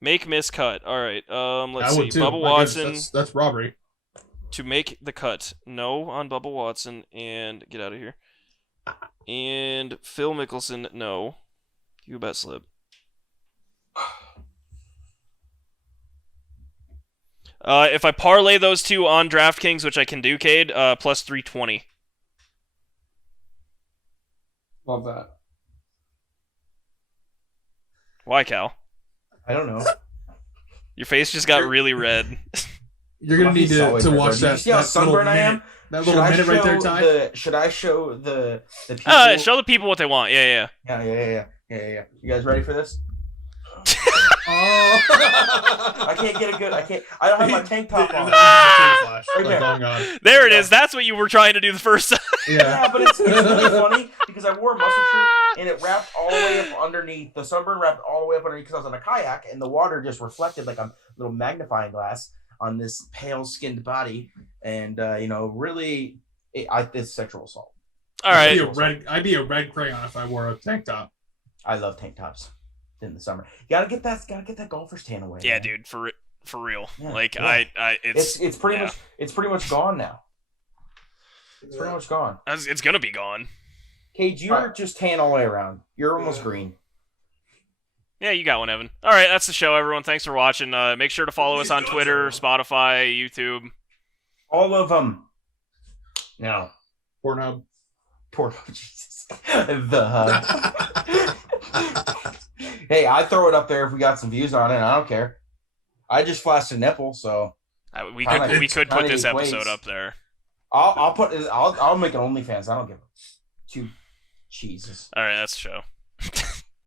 Make miss cut. All right. Let's I see. would too. Bubba My goodness, Watson That's robbery. to make the cut. No on Bubba Watson and get out of here. And Phil Mickelson. No. You bet slip. If I parlay those two on DraftKings, which I can do, Cade, plus 320. Love that. Why, Cal? I don't know. Your face just got really red. You're gonna need to watch Did you that. see how That little sunburned I minute, am? that little minute right there, Ty. Should I show the people? Show the people what they want. Yeah. Yeah. You guys ready for this? Oh. I can't get a good. I don't have my tank top on. Flash. Right there. Long gone. There it is. That's what you were trying to do the first time. Yeah, but it's really funny because I wore a muscle shirt and it wrapped all the way up underneath. The sunburn wrapped all the way up underneath because I was on a kayak and the water just reflected like a little magnifying glass on this pale-skinned body, and really, it's sexual assault. All right. I'd be a red crayon if I wore a tank top. I love tank tops in the summer. You gotta get that golfer's tan away. Yeah, man. dude, for real. Yeah, like yeah. it's It's pretty much gone now. It's pretty much gone. it's gonna be gone. Cage, you're just tan all the way around. You're almost green. Yeah, you got one, Evan. All right, that's the show, everyone. Thanks for watching. Make sure to follow us on Twitter, Spotify, YouTube. All of them. No. Pornhub. Poor Jesus. The hug. Hey, I throw it up there if we got some views on it. I don't care. I just flashed a nipple, so We could put this equates. episode up there. I'll make an OnlyFans. I don't give a two cheeses. All right, that's the show.